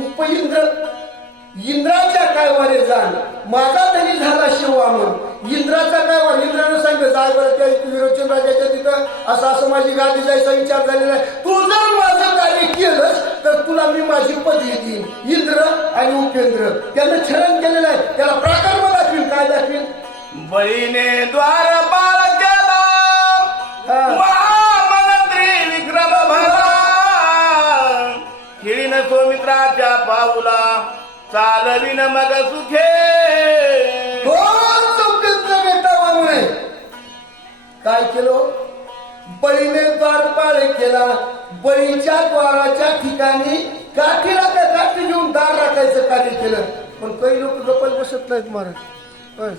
उपइंद्र, इंद्राच्या काय वारे जाण, माझा धनी झाला शिववामन. इंद्राचा काय वार? इंद्रानं सांगितलं जाय बरं त्या विरोचन राजाच्या तिथं असं माझी गादी जायचा विचार झालेला आहे. तू जर माझं कार्य केलंस तर तुला मी माझी पदवी देईन. इंद्र आणि उपेंद्र त्यानं छळण केलेलं आहे. त्याला प्राकर्म दाखवीन. काय दाखवीन? बळीने द्वारपाल केला महामंत्री विक्रम भला. खेळीन सौमित्राच्या पाऊला चालविन मग सुखे. बेटावामुळे काय केलं? बळीने द्वारपाळ केला. बळीच्या द्वाराच्या ठिकाणी काठी घेऊन दार राखायचं कार्य केलं. पण काही लोक गप्पल बसत नाहीत महाराज.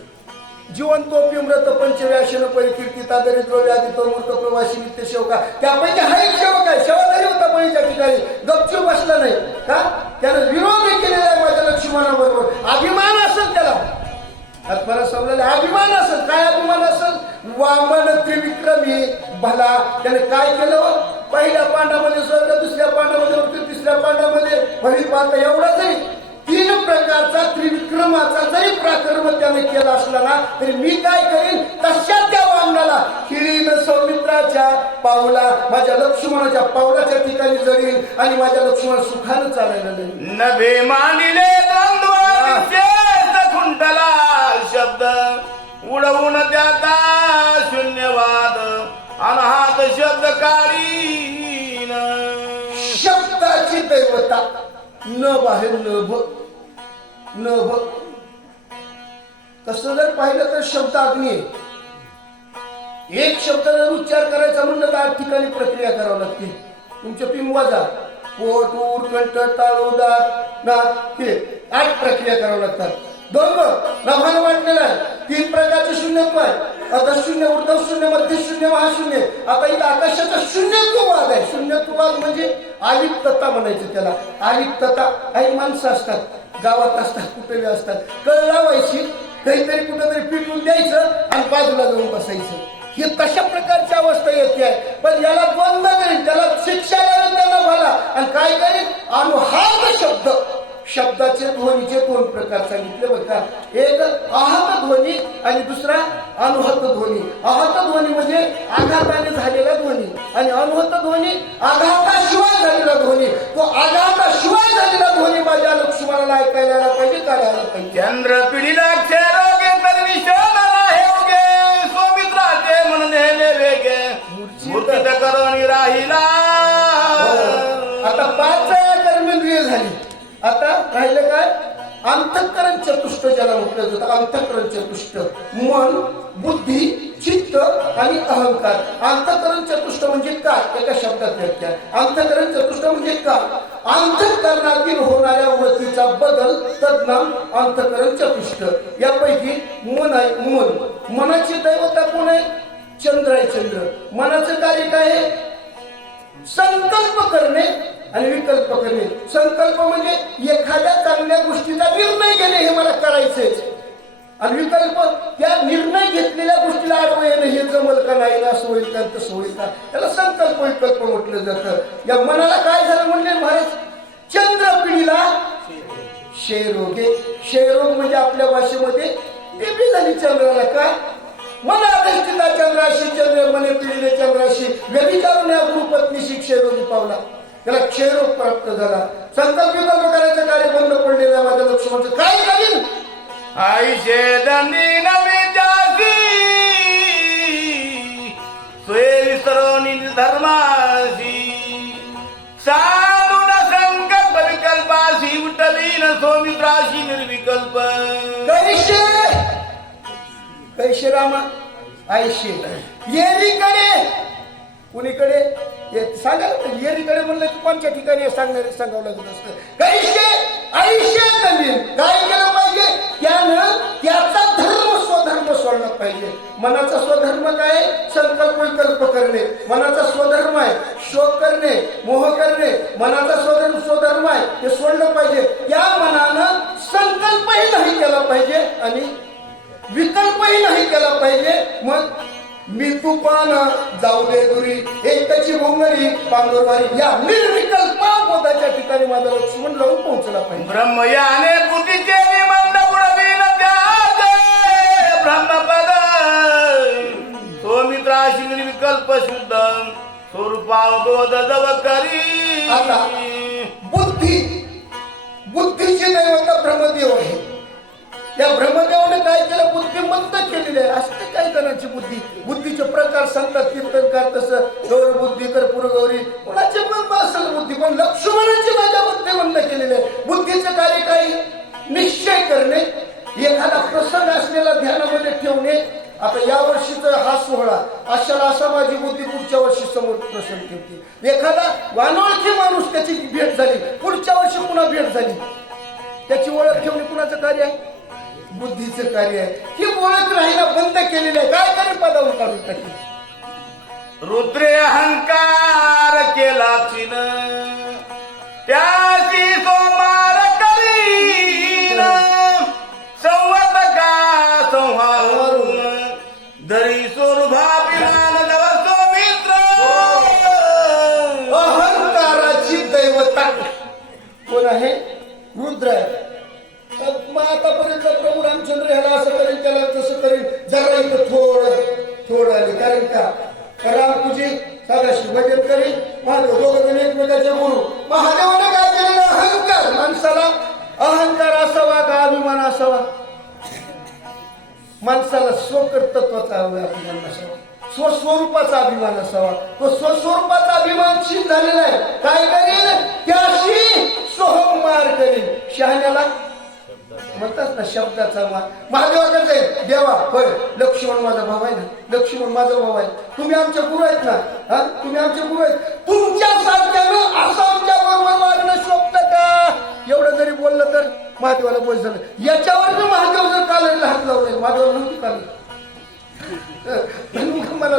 जीवनतोप्यमृत पंचव्याशन परिकीर्तिता दरिद्र व्याधी तो मूर्त प्रवासी नित्य सेवका, त्यापैकी हा एक सेवक आहे. सेवाधारी होता बळीच्या ठिकाणी, गपचूप बसला नाही. का? त्यानं विरोध केलेला आहे माझ्या लक्ष्मणाबरोबर. अभिमान असेल त्याला, आत्माला समजलेला अभिमान असेल. काय अभिमान असेल? वामन त्रिविक्रमी भला. त्याने काय केलं? पहिल्या पांडामध्ये स्वर्ग, दुसऱ्या पांडामध्ये मृत्यू, तिसऱ्या पांडामध्ये भविपात. एवढा जरी 3 प्रकारचा त्रिविक्रमाचा जरी पराक्रम त्याने केला असला ना, तरी मी काय करीन? तशा त्या वामनाला खिळीन सौमित्राच्या पावला, माझ्या लक्ष्मणाच्या पावलाच्या ठिकाणी जरीन आणि माझ्या लक्ष्मण सुखानं चालायला नाही. नभे मानिले द्वंद्व खुंटला शब्द उडवून त्याचा शून्यवाद अनहात शब्द काढीन. शब्दाची दैवता न बाहेर न भ. तसं जर पाहिलं तर शब्द अग्नी आहे. एक शब्द जर उच्चार करायचा म्हणलं तर 8 ठिकाणी प्रक्रिया करावी लागते. तुमच्या पिंवाजा, पोट, ऊर, कंठ, ताळू, दात, नाक, हे 8 प्रक्रिया कराव्या लागतात. द्वंद्व नभाने वाटलेला आहे. 3 प्रकारचे शून्यत्व आहे. अधशून्य, ऊर्ध्वशून्य, मध्यशून्य, महाशून्य. आता इथं आकाशाचा शून्यत्ववाद आहे. शून्यत्ववाद म्हणजे आलिप्तता म्हणायचं त्याला. आलिप्तता. काही माणसं असतात, गावात असतात, कुठेही असतात, कळ लावायची, काहीतरी कुठंतरी पिटून द्यायचं आणि बाजूला जाऊन बसायचं. ही तशा प्रकारची अवस्था येते आहे. पण याला द्वंद्व करेल, त्याला शिक्षा लागेल त्याला भला. आणि काय करेल? अनुहात शब्द. शब्दाचे ध्वनीचे 2 प्रकार सांगितले बरं का. एक आहत ध्वनी आणि दुसरा अनुहत ध्वनी. आहत ध्वनी म्हणजे आघाताने झालेला ध्वनी आणि अनुहत ध्वनी आघाताशिवाय झालेला ध्वनी. तो आघाताशिवाय झालेला ध्वनी माझ्या लक्ष्मणाला ऐकायला आला पाहिजे, काढायला पाहिजे. चंद्र पिढीला क्षरोगे तर निशाण राहेगे सौमित्राचे म्हणून नेले वेगे मूर्तीत करून राहिला. आता 5 कर्मेंद्रिय झाली. आता राहिलं काय? अंतःकरण चतुष्ट ज्याला म्हटलं जातं. अंतःकरण चतुष्ट मन, बुद्धी, चित्त आणि अहंकार. अंतःकरण चतुष्ट म्हणजे काय? एका शब्दात व्याख्या. अंतःकरण चतुष्ट म्हणजे काय? अंतःकरणातील होणाऱ्या वृत्तीचा बदल तद्नाम अंतःकरण चतुष्ट. यापैकी मन आहे. मनाची दैवता कोण आहे? चंद्र आहे. चंद्र. मनाचं कार्य काय आहे? संकल्प करणे आणि विकल्प करणे. संकल्प म्हणजे एखाद्या चांगल्या गोष्टीचा निर्णय घेणे, हे मला करायचंच. आणि विकल्प त्या निर्णय घेतलेल्या गोष्टीला आडवं येणं, हे जमल का नाही ना, असं होईल का, तसं होईल का, त्याला संकल्प विकल्प म्हटलं जातं. या मनाला काय झालं म्हणले महाराज? चंद्र पिढीला क्षयरोगे. क्षयरोग म्हणजे आपल्या भाषेमध्ये टीबी झाली चंद्राला. का मला अधिष्ठिता चंद्राशी चंद्र मने पिढीले चंद्राशी व्यभिचारून या गुरुपत्नीशी क्षयरोगी पावला. त्याला क्षयरोग प्राप्त झाला. संकल्प विकल्प करायचं कार्य बंद पडलेलं आहे माझ्या लक्ष्मणचं. काय करीन आईशे दंडी नवी जासी सोयी सरोनी धर्मासी साधून संकल्प विकल्पासी उठलीन सोमित्राशी निर्विकल्प. कैशे रामा आयशे येरीकडे कुणीकडे सांगा येरीकडे म्हणलं की कोणत्या ठिकाणी सांगणारे सांगावं लागत असतं. कैशे आयुष्य कमी काय केलं पाहिजे त्यानं त्याचा धर्म स्वधर्म सोडला पाहिजे. मनाचा स्वधर्म काय संकल्प विकल्प करणे मनाचा स्वधर्म आहे. शोक करणे मोह करणे मनाचा स्वधर्म आहे ते सोडलं पाहिजे. त्या मनानं संकल्पही नाही केला पाहिजे आणि विकल्पही नाही केला पाहिजे. मग मी तू पान जाऊ दे दुरी एकची भोंगरी पांगरवारी या निर्विकल्प बोधाच्या ठिकाणी माझा लक्ष्मण लावून पोहोचला पाहिजे. ब्रह्मयाने बुद्धीचे निबंध गुणवीन त्याचे ब्रह्मपद सोमित्राशी निर्विकल्प शुद्ध स्वरूपावबोध जव करी. आता बुद्धीची दैवता ब्रह्मदेव आहे. या ब्रह्मदेवाने काय केलं बुद्धिमंत केलेले आहे. असते काही जणांची बुद्धीचे प्रकार सांगतात कीर्तनकार तसं गौर बुद्धी कर्पूर गौरी कोणाचे पण असेल बुद्धी पण लक्ष्मणाची माझ्या बुद्धिमंत केलेले आहे. बुद्धीचं कार्य काही निश्चय करणे एखादा प्रसंग असलेला ध्यानामध्ये ठेवणे. आता या वर्षीचा हा सोहळा अशाला असा माझी बुद्धी पुढच्या वर्षी समोर प्रसंग ठेवते. एखादा वानोळखी माणूस त्याची भेट झाली पुढच्या वर्षी पुन्हा भेट झाली त्याची ओळख ठेवणे कुणाचं कार्य आहे बुद्धीचं कार्य आहे. ही ओळख राहिला बंद केलेली आहे. काय करे पदावर काढून टाकली. रुद्रे अहंकार केला चिन त्याची सोमार करीन संवत का संहारून धरी स्वरूभाभिमान नव सौमित्र. अहंकाराची दैवता कोण आहे रुद्र आहे. मग आतापर्यंत प्रभू रामचंद्र ह्याला असं करेल त्याला तसं करेल जरा इथं थोडं आले. कारण का रामपूजी सदाशिव भजन करेल महादेव दोघं जण एकमेकाचे गुरु. महादेवाने काय केलेलं अहंकार माणसाला अहंकार असावा का अभिमान असावा. माणसाला स्वकर्तृत्वाचा अभिमान नसावा स्वस्वरूपाचा अभिमान असावा. तो स्वस्वरूपाचा अभिमान शील झालेला आहे. काय करेल त्याशी सोहमार करेल. शहाण्याला म्हणतात ना शब्दाचा मार. महादेवाकडे जाईल देवा होय लक्ष्मण माझा भाव आहे ना लक्ष्मण माझा भाव आहे तुम्ही आमचे गुरु आहेत ना हा तुम्ही आमचे गुरु आहेत तुमच्या सारख्यानं असं आमच्या बरोबर वागणं शोभतं का. एवढं जरी बोललं तर महादेवाला बोल झालं. याच्यावर महादेव जर कालेला हात लावले महादेवाला नव्हती काले मला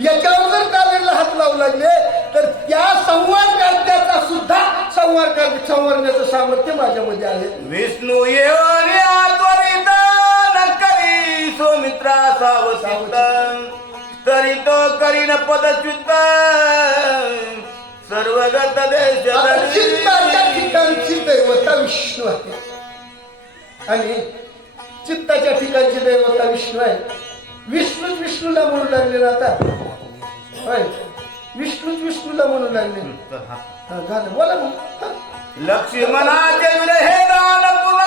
याच्यावर जर कालेला हात लावू लागले तर त्या संवादकर्त्याचा सुद्धा संवारण्याचं सामर्थ्य माझ्यामध्ये आहे. विष्णू येऊन त्वरित नकरी सौमित्रा सावसित तरी तो करीन पदच्युत सर्वगत देश. चित्ताच्या ठिकाणची दैवता विष्णू आहे आणि चित्ताच्या ठिकाणची दैवता विष्णू आहे. विष्णूला म्हणू लागले आता होय विष्णूला म्हणू लागले. झालं बोला मग. लक्ष्मणाचे हे दान पूर्ण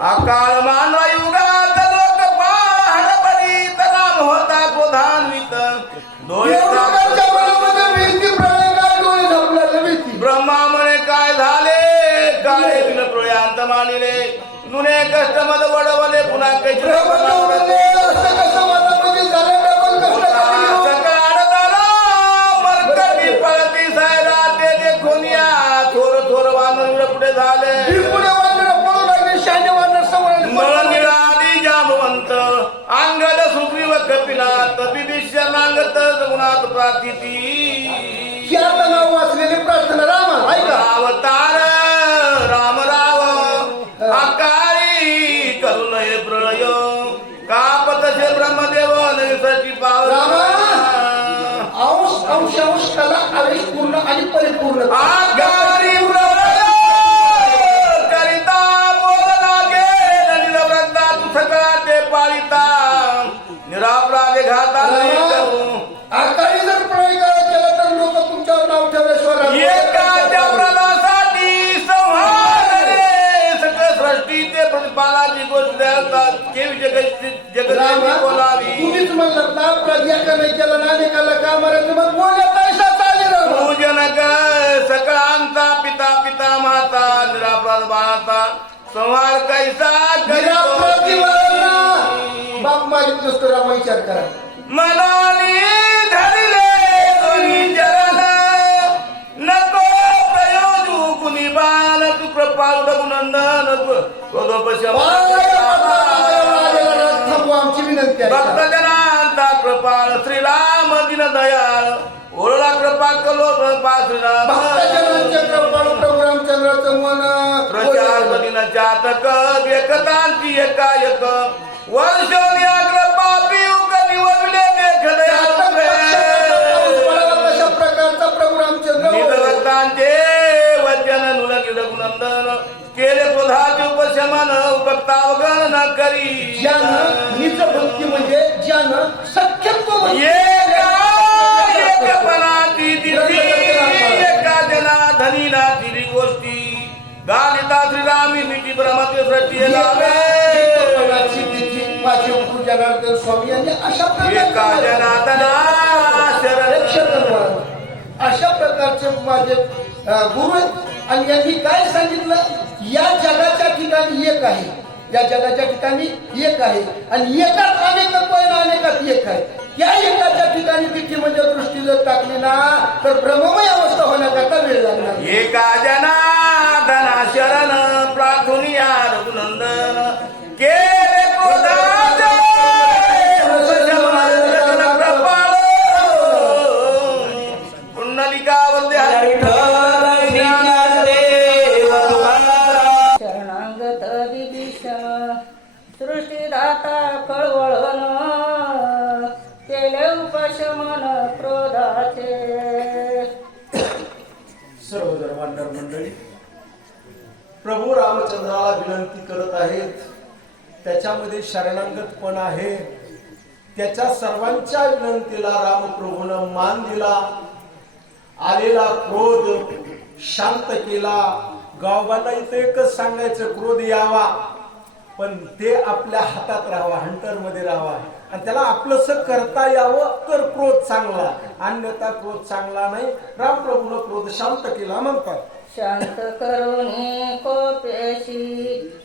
अकाळ मानव युगात लोक हडबडीत राम होता क्रोधान्वित ब्रह्मा म्हणे काय झाले काळे विन प्रयांत मानिले नुने कष्ट मद वडवले पुन्हा पुढे झाले जामवंत अंगद सुग्रीव कपिलात विभीषण नांगत गुणात प्रातिथी नाव वाचलेली प्रार्थना रामा ऐका. अवतार रामराव आकारी करुणय प्रलय कापतसे ब्रह्मदेव नैसर्गिक पाव अंश कला आवेश पूर्ण आणि परिपूर्ण पूर्ण कर. आकारी व्रत करिता बोल लागेल निरव्रता तू सकळा ते पाळिता निरापराधे घाता नाही करू आकारी जर प्रयोग केला तर लोक तुमच्यावर नाव ठेवल्याशिवाय एका व्रतासाठी संहार रे सकळ सृष्टीचे प्रतिपालाची गोष्ट असतात केवी जगत बोलावी तुम्हीच म्हणलात ना प्रज्ञा नाही केला ना एकाला का मारायचं मग बोलत नाही चालेल. पूजन कर सकळांचा पिता पिता माता निरापराध बाळाचा संहार कैसा निरापराधी करीतो बाप मागित नसतो रामा विचार करा. मनाने धरले दोन्ही चरण नको प्रयोजू कुणी बाण तू कृपाल रघुनंदन थांबवा आमची विनंती आहे. भक्तजनांचा कृपाळ श्रीराम दिन दयाळ ओळला कृपा कलो कृपा श्रीराम भक्तजनांच्या कृपाळू प्रभू रामचंद्राचं मन प्रचार दिन जातक एकतांची एकायक वर्षोनी कृपा पिऊ निवडले तशा प्रकारचा प्रभू रामचंद्र भक्तांचे वचन नुलगी रघुनंदन केले क्रोधाचे उपशमन उपक्तावगण न करी ज्यानं निज भक्ती म्हणजे ज्यानं सख्यत्व म्हणजे एकपणाची दिसती एका जना धनी ना दिली गोष्टी गालिता श्रीरामी मिठी ब्रह्मते सृष्टी लावे माझे गुरु जनार्दन स्वामी यांनी अशा एका जनार्दना शरण अशा प्रकारचे माझे गुरु आहेत आणि यांनी काय सांगितलं या जगाच्या ठिकाणी एक आहे या जगाच्या ठिकाणी एक आहे आणि एकाच अनेकत्व आहे ना अनेकात एक आहे त्या एकाच्या ठिकाणी तिथे म्हणजे दृष्टी जर टाकली ना तर ब्रह्ममय अवस्था होण्याकरता वेळ लागणार. एका जनार्दना शरण प्रार्थुनिया रघुनंदन केले क्रोधाचे कृपाळ पुंडलिका वंदे शरणागत विभीषण सृष्टीदाता कळवळण केले उपशमन क्रोधाचे. सर्व धर्मांतर मंडळी प्रभू रामचंद्राला विनंती करत आहेत. त्याच्यामध्ये शरणागत पण आहे. त्याच्या सर्वांच्या विनंतीला रामप्रभूनं मान दिला. आलेला क्रोध शांत केला. गावबांना इथे एकच सांगायचं क्रोध यावा पण ते आपल्या हातात राहावा हंटर मध्ये राहावा आणि त्याला आपलंस करता यावं तर क्रोध चांगला अन्यथा क्रोध चांगला नाही. रामप्रभूनं क्रोध शांत केला म्हणतात. शांत करुणी कोपेशी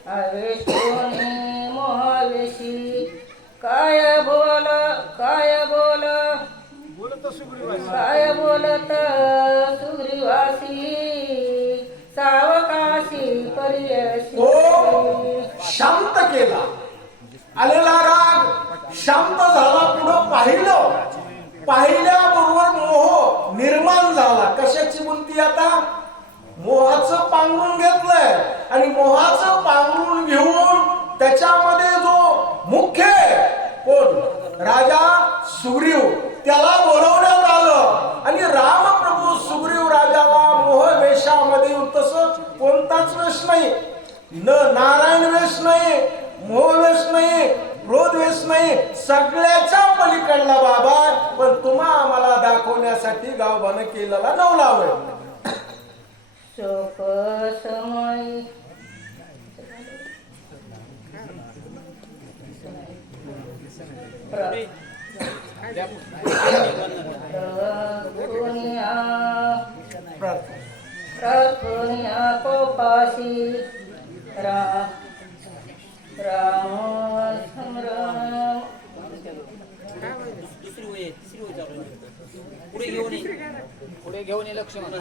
आवेशोनी मोहावेशी काय बोलत सुग्रीवासी सावकाशी पर्यशी. तो शांत केला. आलेला राग शांत झाला. पुढं पाहिल्याबरोबर मोह निर्माण झाला. कशाची बुंती आता मोहाचं पांघरून घेतलंय आणि मोहाचं पांघरून घेऊन त्याच्यामध्ये जो मुख्य कोण राजा सुग्रीव त्याला बोलवण्यात आलं आणि रामप्रभू सुग्रीव राजाला मोह वेशामध्ये येऊन तसं कोणताच वेश नाही. नारायण वेश नाही मोह वेश नाही क्रोध वेश नाही सगळ्याच्या पलीकडला बाबा पण तुम्हा आम्हाला दाखवण्यासाठी गावबानं केलेला नवला होय. शोक समय प्रार्थनिया कोपाशी राम संग्राम पुढे घेऊन ये लक्ष्मण.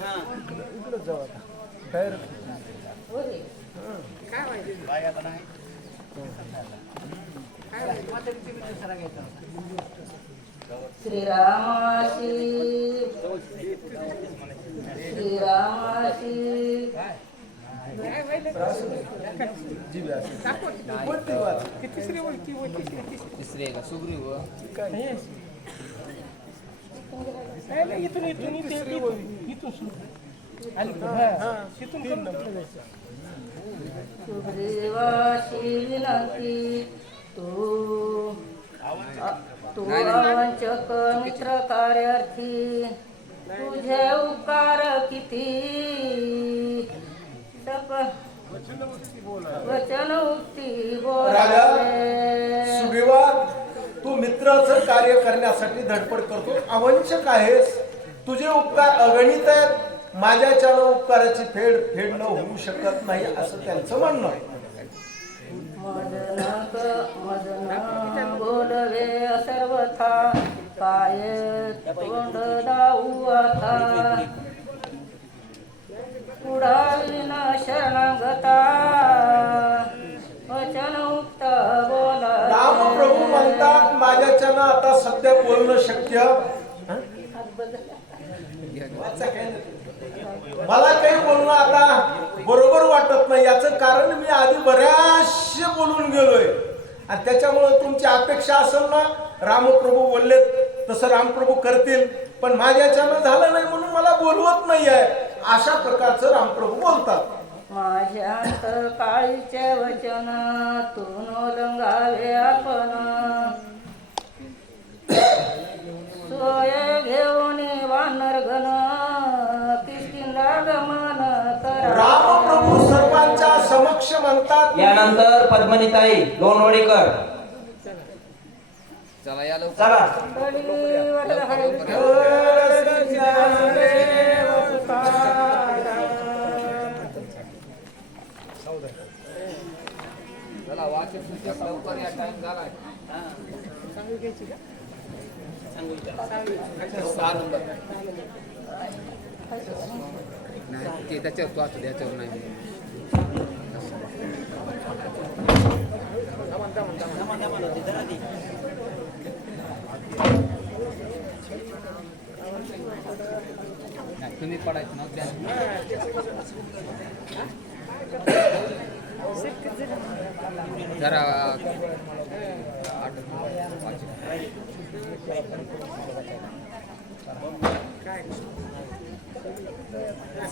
श्रीरामाशी तिसरे का सुग्रीव सुग्रीवाशी विनंती तू अवंचक मित्र कार्यार्थी तुझे उपकार किती वचन उक्ती राजा बोलावे. सुग्रीवा, तू मित्राचं कार्य करण्यासाठी धडपड करतो, अवंचक आहेस, तुझे उपकार अगणित आहेत, माझ्याच्यानं उपकाराची फेड होऊ शकत नाही असं त्यांचं म्हणणं आहे. मदन बोलवे सर्वथा काय तोंड दाऊ आता पुढाविन शरणागता वचन उक्त बोला. रामप्रभू म्हणतात माझ्याच्यानं आता सध्या बोलणं शक्य मला काही बोलणं आता बरोबर वाटत नाही. याचं कारण मी आधी बऱ्याचशे बोलून गेलोय आणि त्याच्यामुळे तुमची अपेक्षा असेल ना रामप्रभू बोललेत तसं रामप्रभू करतील, पण माझ्याच्यानं झालं नाही म्हणून मला बोलवत नाही आहे, अशा प्रकारचं रामप्रभू बोलतात. माझ्या काळीचे वचन तू ओलंगावे आपण सोय घेऊन वानरगण किष्किंधा गमन करा. रामप्रभू सर्वांच्या समक्ष म्हणतात. यानंतर पद्मनीताई 2 ओळी कर. चला या लवकर. चला. कलिवड हरिभक्त चला वाचन सूचक लवकर या, टाइम झालाय. 6 नंबर नाही ते त्याच्यावर तो असतो त्याच्यावर नाही. नाही, तुम्ही पडायचं ना त्या जरा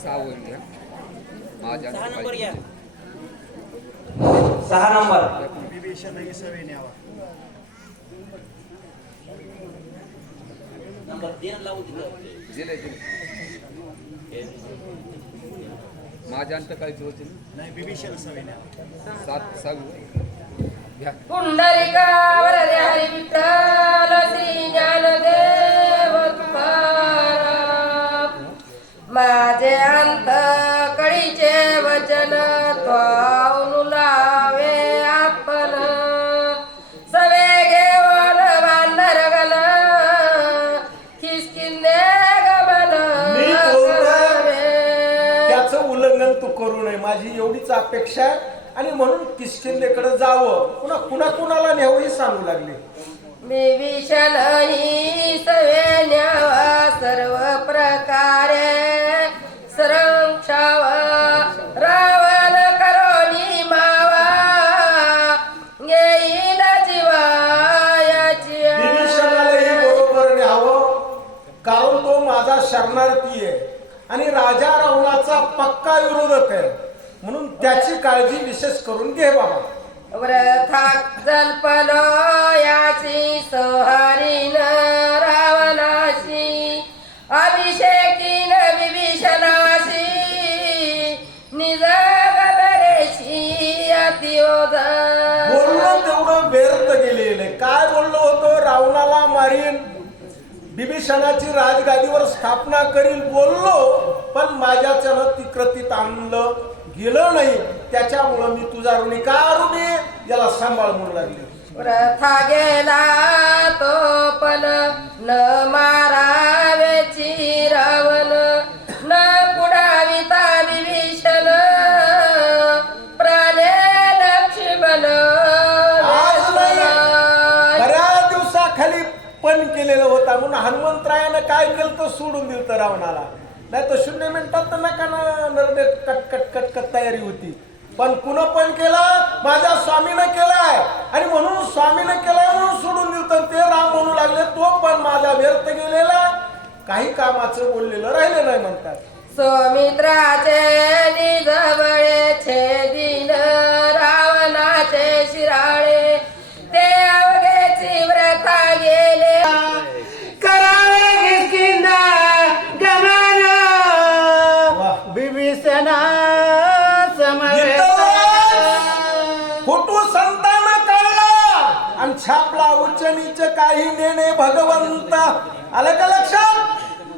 6 होईल घ्या. माझ्या 6 नंबर. दिले माझ्या अंत काय होते नाही बिभीषण 7 घ्या. पुंडलिका वरदे हरी विठ्ठल श्री ज्ञानदेव तुकाराम. माझे अंत कळीचे वचन त्वाऊन लावे आपण सवे घेऊन वानरगण किष्किंधे गमन मी बोलतोय, करावे. त्याचं उल्लंघन तू करू नये, माझी एवढीच अपेक्षा आहे. आणि म्हणून किष्किंधेकडे जावं, पुन्हा कुणाला न्यावं हे सांगू लागले. विभीषण ही सवे न्यावा सर्व प्रकारे संरक्षाव रावण करोनी मावा घेईल जीवायाची. विभीषणालाही बरोबर न्यावं, कारण तो माझा शरणार्थी आहे आणि राजा रावणाचा पक्का विरोधक आहे, म्हणून त्याची काळजी विशेष करून घे बाबा. व्रथाक जल्पलो याची सोहारीन रावणाशी अभिषेकीन विभीषणाशी निज गबरेशी अतिओद. बोलणं तेवढं व्यर्थ गेलेलं आहे. काय बोललो होतो, रावणाला मारीन, विभीषणाची राजगादीवर स्थापना करील बोललो, पण माझ्याच्यानं ती कृतीत आणलं गेलं नाही, त्याच्यामुळं मी तुझा ऋणी का ऋणी याला सांभाळ म्हणू लागले. प्रथा गेला तो पण न मारावेची रावण न पुढाविता विभीषण प्राणे लक्ष्मण. आज नाही, बऱ्याच दिवसाखाली पण केलेलं होता म्हणून हनुमंतरायानं काय केलं तर सोडून दिलं तर रावणाला, नाही तर 0 मिनिटात तर नका नरडे कट तयारी होती. पण कुणं पण केला, माझ्या स्वामीनं केलाय आणि म्हणून स्वामीनं केलाय म्हणून सोडून दिलं तर ते राम म्हणू लागले, तो पण माझा व्यर्थ गेलेला काही कामाचं बोललेलं राहिलं नाही म्हणतात. सौमित्राचे निजबळे छेदिन रावणाचे शिराळे ते अवघेची व्रता गेले करावे किंदा गमन बिभीषणा फोटो संतांना काढला आणि छापला उच्च नीच काही नेणे भगवंत. आलं का लक्षात?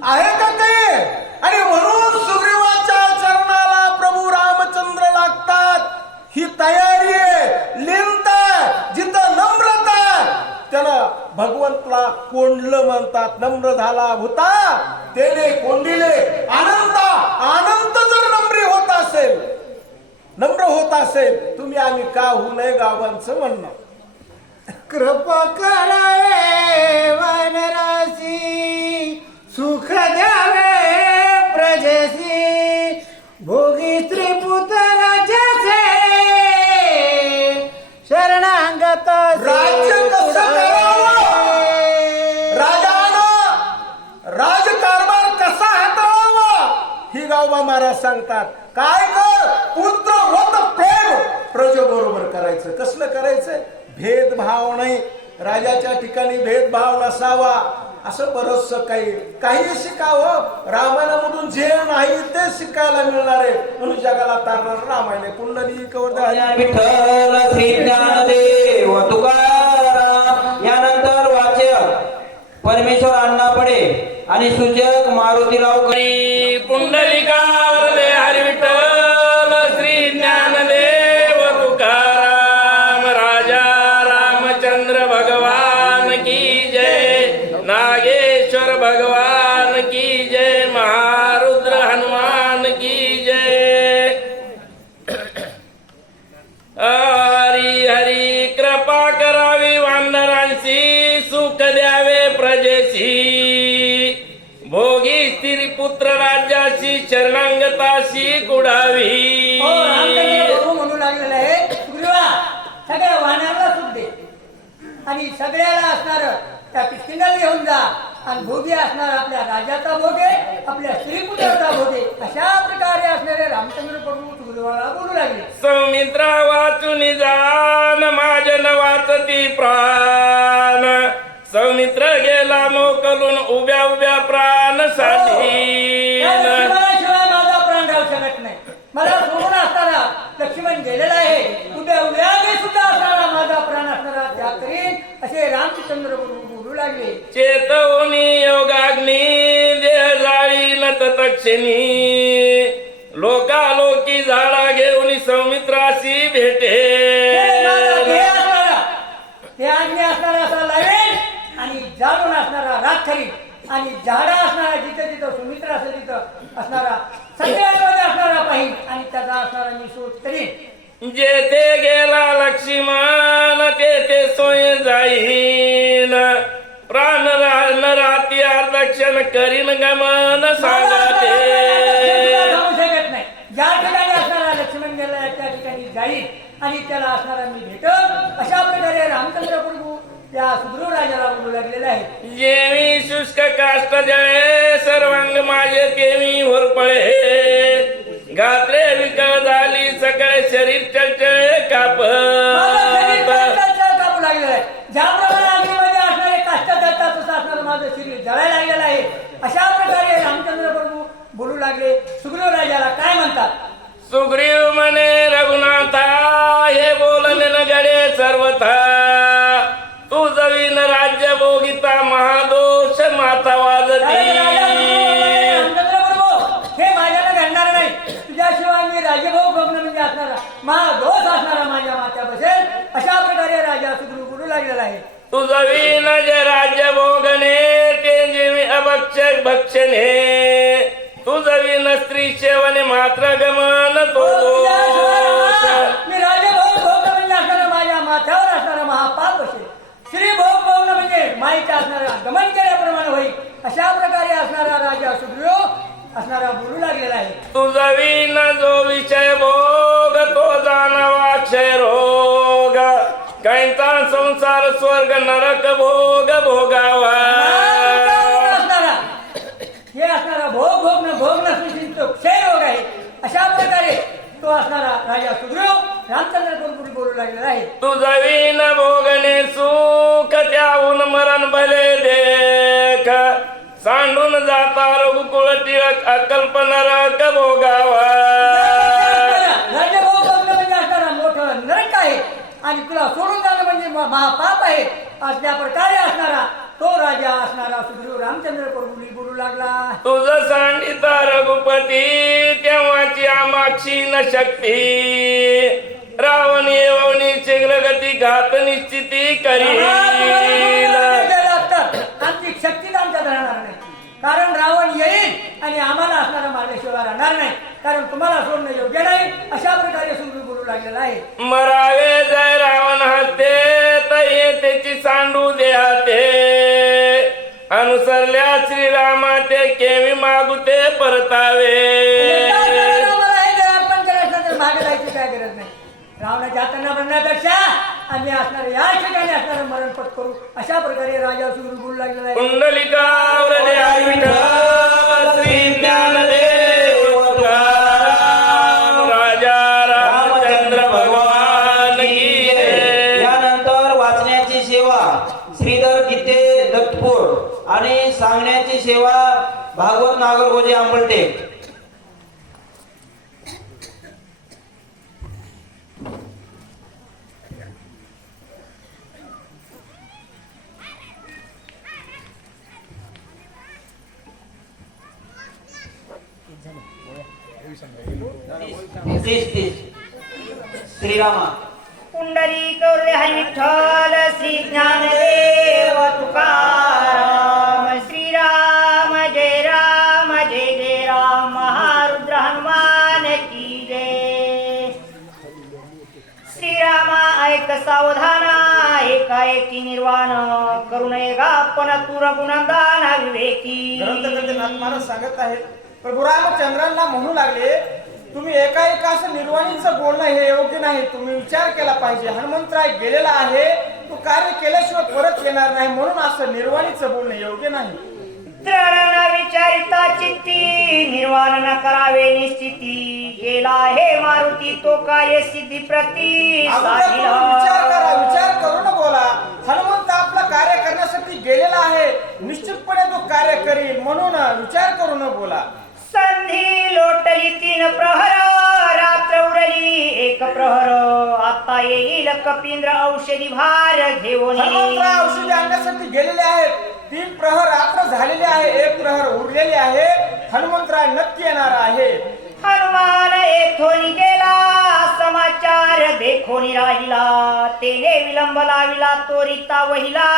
आहे का काही? आणि म्हणून सुग्रीवाच्या चरणाला प्रभू रामचंद्र लागतात. ही तयारी आहे, लिंत आहे, जिथं नम्रता आहे, त्याला भगवंतला कोंडलं म्हणतात. नम्र झाला भूता तेने कोंडिले अनंत. अनंत जर नम्र होत असेल तुम्ही आम्ही का होऊ नये गावांचं म्हणणं. कृपा करावे वनरासी सुख द्यावे प्रजेसी भोगी त्रिपुत्र जसे शरणांगत राज्य कसं करावं, राजानं राजकारभार कसा हाताळावा ही गावबा महाराज सांगतात. काय कर पुत्र होत प्रेम प्रजेबरोबर करायचं. कसलं करायचं? भेदभाव नाही. राजाच्या ठिकाणी भेदभाव नसावा. असं बरंचसं काही शिकावं. रामायणामधून जे नाही ते शिकायला मिळणार आहे म्हणून जगाला तारणार रामायण आहे. पुंडलिक विठ्ठल श्री ज्ञानदेव तुकाराम. यानंतर वाच्य परमेश्वर अण्णा पडे आणि सूचक मारुतीराव करी. पुंडलिकावरले हरी विठ्ठल श्री ज्ञानदेव तुकाराम. राजा रामचंद्र भगवान की जय. नागेश्वर भगवान की जय. महारुद्र हनुमान की जय. हरी हरी कृपा करावी वानरांशी सुख द्यावे प्रजेशी भोगी स्त्री पुत्र राज्याशी शरणांगताशी कुडावी. म्हणू लागलेलं आहे सुग्रीवा सगळ्या वाहनाला सुख दे आणि सगळ्याला असणार त्या किष्किंधाला घेऊन जा आणि भोगी असणार आपल्या राजाचा भोगे आपल्या स्त्रीपुत्राचा भोगे अशा प्रकारे असणारे रामचंद्र प्रभू सुग्रीवाला बोलू लागले. सौमित्रा वाचून जान माझन वाचती प्राण. सौमित्र गेला मोकलून उभ्या उभ्या प्राण साठी. शिवाय माझा प्राण राहू शकत नाही. मला सोडून असताना लक्ष्मण गेलेला आहे. उद्या उद्या मी सुद्धा असणारा माझा प्राण असणारा त्याग करीन असे रामचंद्र बोलू लागले. चेतवनी योगाग्नी देह जाळी न तत्क्षणी लोकालोकी झाडा घेऊन सौमित्राशी भेटे. ते आज्ञ असणारा असा लावेल आणि जाळून असणारा राख करीन आणि झाडा असणारा जिथं जिथं सुमित्र असेल तिथं असणारा सगळ्यांमध्ये असणारा पाहिजे आणि त्याचा असणारा मी शोध करीन. जेथे गेला लक्ष्मण तेथे सोय जाईन. प्राण राहती दक्षिण करीन गमन सांगते. सांगू शकत नाही. ज्या ठिकाणी असणारा लक्ष्मण गेला त्या ठिकाणी जाईल आणि त्याला असणारा मी भेटत अशा प्रकारे रामचंद्र प्रभू त्या सुग्रीव राजाला बोलू लागलेला आहे. जेवी शुष्क काष्ट जळे सर्वांग माझे तेवी होरपळे. गात्रे विकळ झाली सगळे शरीर चळचळे काप. कापू लागलेलं आहे. ज्याप्रमाणे अग्नीमध्ये असणारे काष्ट जळतात तसं असणारं माझं शरीर जळायला लागलेलं आहे. अशा प्रकारे रामचंद्र प्रभू बोलू लागले. सुग्रीव राजाला काय म्हणतात? सुग्रीव म्हणे रघुनाथा हे बोलणे न गडे सर्वथा. तू जवीन राज्य भोगिता महादोष माता वाजती. हे माझ्याला घडणार नाही. तुझ्याशिवाय मी राजभोग भोगणं म्हणजे असणारा महादोष असणारा माझ्या मात्या बसेल अशा प्रकारे राजा सुग्रीव बोलू लागलेला आहे. तू जवीन जे राज्य भोगणे ते जेवी अभक्षक भक्षणे. तू जवीन स्त्री सेवने मात्र गमन तो मी राजभोग भोगणं म्हणजे असणारा माझ्या माथ्यावर असणारा महापाप बसेल. स्त्री भोग भोगणं म्हणजे माईच्या असणारा गमन केल्याप्रमाणे होईल अशा प्रकारे असणारा राजा सुग्रीव असणारा बोलू लागलेला आहे. तुझा विन जो विषय भोग तो जाणावा अक्षय रोग. काहींचा संसार स्वर्ग नरक भोग भोगावा. हे असणारा भोग भोग न भोग न सृष्टींचं क्षय रोग आहे. अशा प्रकारे तो असणारा राजा सुग्रीव रामचंद्र कुरकुरी बोलू लागलेला आहे. तुझा विन भोगणे सुख त्याहून मरण भले देख सांडून जाता रघुकुळ टिळक अकल्पना रक भोगावा. राज्यभोग बघणं म्हणजे असणारा मोठं नरक आहे आणि तुला सोडून जाणं म्हणजे महापाप आहे. अशा प्रकारे असणारा तो राजा असणारा सुग्रीव रामचंद्र कुरकुरी बोलू लागला. तुझ सांडिता रघुपती तेव्हाची आमाक्षी न शक्ती रावण येवणी शीघ्र गती घात निश्चिती करी. आमची शक्तीच आमच्यात राहणार नाही कारण रावण येईल आणि आम्हाला असणारा मार्गशिवाय राहणार नाही कारण तुम्हाला सोडणं योग्य नाही. अशा प्रकारे सुग्रीव बोलू लागलेला आहे. मरावे जय रावण हस्ते तये त्याची सांडू देहाते अनुसरल्या श्रीरामाचे केवी मागुते परतावे. मला हे जर आपण करायचं तर मागे जायची काय गरज नाही. रावणाच्या हातांना बनण्यापेक्षा आम्ही असणारे या ठिकाणी असणारं मरण पत्करू. अशा प्रकारे राजा सुग्रीव बोलू लागलेला आहे. कुंडलिकावरणे आई विठ्ठल श्री ज्ञानदेव तुकाराम राजा रामचंद्र भगवान की जय. यानंतर वाचण्याची सेवा श्रीधर गीते दत्तपूर आणि सांगण्याची सेवा भागवत नागरगोजे आंबलटे. श्रीरामा पुंडलिक हरी विठ्ठल श्री ज्ञानदेव तुकाराम. श्रीराम जय राम महारुद्र हनुमान की जय. श्रीरामा ऐक सावधाना एकाएकी निर्वाण करू नये गापन तुर गुणदान विवेकी. ग्रंथकर्ते महाराज सांगत आहेत प्रभू रामचंद्रांना म्हणू लागले तुम्ही एका असं निर्वाणीचं बोलणं हे योग्य नाही. तुम्ही विचार केला पाहिजे. हनुमंतराय गेलेला आहे तो कार्य केल्याशिवाय परत येणार नाही म्हणून असं निर्वाणीचं बोलणं योग्य नाही. तृण न विचारिता चित्ती निर्वाण न करावे निश्चिती. गेला हे मारुती तो कार्य सिद्धी प्रती विचार करा. विचार करून बोला. हनुमंत आपलं कार्य करण्यासाठी गेलेला आहे. निश्चितपणे तो कार्य करील म्हणून विचार करून बोला. संधी लोटली 3 प्रहर रात्र उरली 1 प्रहर. आता येईल कपिंद्र औषधी भार घेऊन. हनुमंतराय औषधी आणण्यासाठी गेलेले आहेत. 3 प्रहर रात्र झालेले आहे. 1 प्रहर उरलेले आहे. हनुमंतराय नक्की येणार आहे. हनुमान येथून गेला समाचार देखोनी राहिला. तेने विलंब लाविला तोरिता वहिला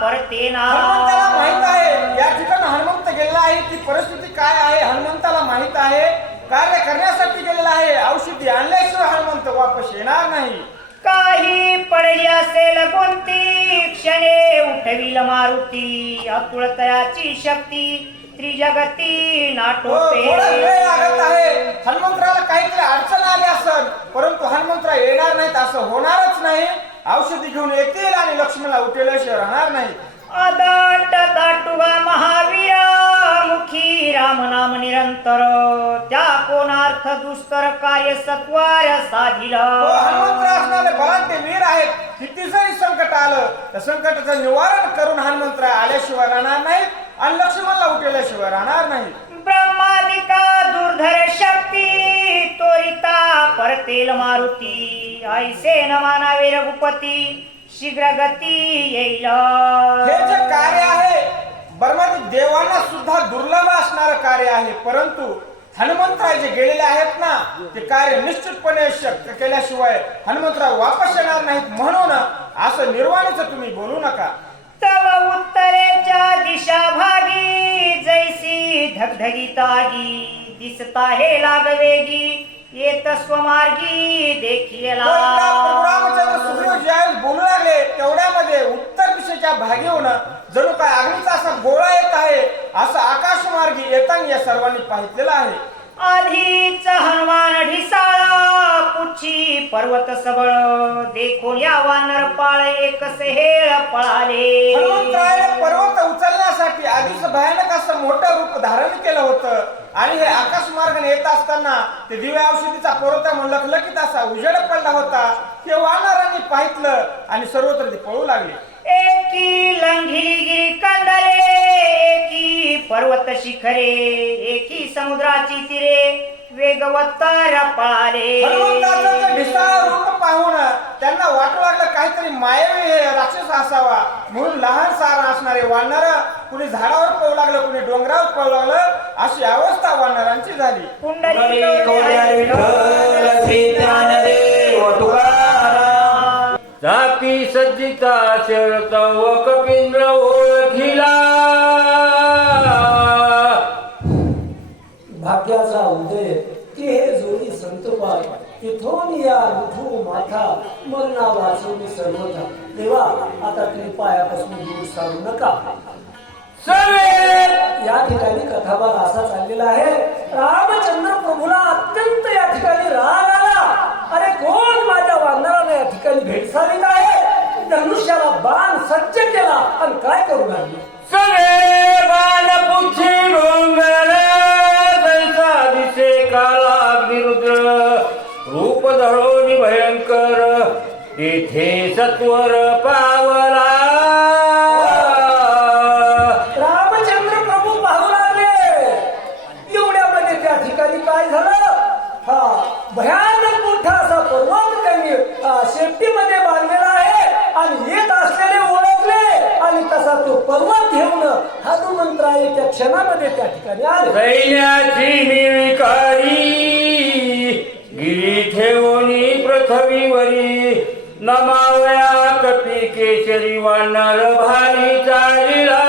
परतेना. हनुमंताला माहित आहे या ठिकाणी हनुमंत गेलेला आहे. ती परिस्थिती काय आहे हनुमंताला माहित आहे. कार्य करण्यासाठी गेलेला आहे. औषधी आणल्याशिवाय हनुमंत वापस येणार नाही. काही पडली असेल कोणती क्षणे उठविल मारुती. अतुळतयाची शक्ती त्रिजगती नाटोते. थोडा वेळ लागत आहे. हनुमंतराला काहीतरी अडचण आली असेल परंतु हनुमंतराय येणार नाहीत असं होणारच नाही. औषधी घेऊन येतील आणि लक्ष्मणला उठवल्याशिवाय राहणार नाही. अदाट दाटुगा महावीर मुखी राम नाम निरंतर. त्या कोणार्थ दुष्कर कार्य सत्वार साधिल. हनुमंतराय असणारे बलाढ्य वीर आहेत. किती जरी संकट आलं त्या संकटाचं निवारण करून हनुमंतराय आल्याशिवाय राहणार नाहीत आणि लक्ष्मणला उठवल्याशिवाय राहणार नाही. ब्रह्मादिका दुर्धर शक्ती त्वरिता परतेल मारुती. ऐसे न मानावे रघुपती शीघ्र गती येईल. हे जे कार्य आहे ब्रह्मादी देवांना सुद्धा दुर्लभ असणारं कार्य आहे परंतु हनुमंतराय जे गेलेले आहेत ना ते कार्य निश्चितपणे शक्य केल्याशिवाय हनुमंतराय वापस येणार नाहीत म्हणून असं निर्वाणीचं तुम्ही बोलू नका. तव उत्तरेच्या दिशा भागी जैसी धगधगीत आगी दिसता हे लागवेगी येत स्वमार्गी देखील. रामचंद्र सुग्रीव ज्यावेळेस बोलू लागले तेवढ्यामध्ये उत्तर दिशेच्या भागेहून जणू काय अग्नीचा असा गोळा येत आहे असं आकाशमार्गी येताना या सर्वांनी पाहिलेलं आहे. आधीच हनुमान ढिसाळ पुच्छी पर्वत सबळ देखून या वानर पाळ एकसे हेळ पळाले. हनुमंतरायाने पर्वत उचलण्यासाठी आधीच भयानक असं मोठं रूप धारण केलं होतं आणि हे आकाश मार्गाने येत असताना ते दिव्या औषधीचा पर्वता म्हणून लखलखीत असा उजेड पडला होता. हे वानरांनी पाहितलं आणि सर्वत्र ते पळू लागले. एकी लंघिगिरी कंदरे, एकी पर्वत शिखरे, एकी समुद्राची तीरे वेगवत्तर पारे. हनुमंताचं ते ढिसाळ रूप पाहून त्यांना वाटू लागलं काहीतरी मायावी हे राक्षस असावा. म्हणून लहान सार असणारे वानर कुणी झाडावर पळू लागलं, कुणी डोंगरावर पळू लागलं. अशी अवस्था वानरांची झाली. कुंडली कवड्या विठ्ठल श्री ज्ञानदेव तुकाराम. जाती सज्जिता शरत व कपिंद्र ओळखिला. भाग्याचा उदय की हे जोडी संतोबाई इथून या उठू माथा मरणा वाचवली सर्वथा. देवा आता तुम्ही पायापासून दूर सारू नका. या ठिकाणी कथाभाग असा चाललेला आहे. रामचंद्र प्रभूला अत्यंत या ठिकाणी राग आला. अरे कोण माझ्या वानराला या ठिकाणी भेडसावित आहे. धनुष्याला बाण सज्ज केला आणि काय करू लागले. सगळे बाण पुच्छी डोंगर दिसे काला अग्निरुद्र रूप धरोनी भयंकर तेथे सत्वर पावला. रामचंद्र प्रभू पाहू लागले. एवढ्यामध्ये त्या ठिकाणी काय झालं. हा भयानक मोठा असा पर्वत त्यांनी शेपटीमध्ये बांधलेला आहे आणि येत असलेले ओळखले आणि तसा तो पर्वत घेऊन हनुमंतराय त्या क्षणामध्ये त्या ठिकाणी आले. सैन्याची मिळकारी गिरी ठेवणी पृथ्वीवरी नमावया कपी केशरी वानर भारी चालिला.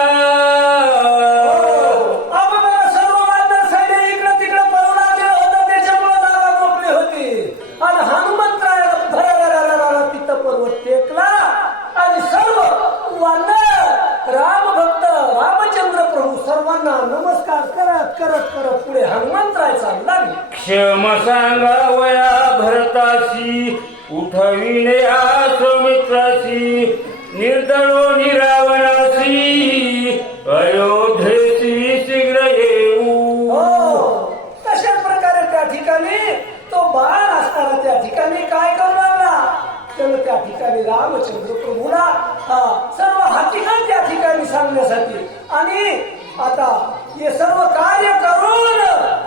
सर्व वानर सैन्य इकडे तिकडे पळू लागले होते. त्याच्यामुळे जागा मोकळी होती आणि हनुमंतरायाला तिथं पर्वत टेकला आणि सर्व वानर रामभक्त रामचंद्र प्रभू सर्वांना नमस्कार करत करत करत पुढे हनुमंतराय चालू लागले. क्षम सांगावया भरतासी उठविले आश्रमित्रासी निर्दळो निरावणासी अयोध्येसी शीघ्र येऊ. तशाच प्रकारे त्या ठिकाणी तो बाण असताना त्या ठिकाणी काय करू लागला. त्यानं त्या ठिकाणी रामचंद्र प्रभूला सर्व हकीकत त्या ठिकाणी सांगण्यासाठी आणि आता हे सर्व कार्य करून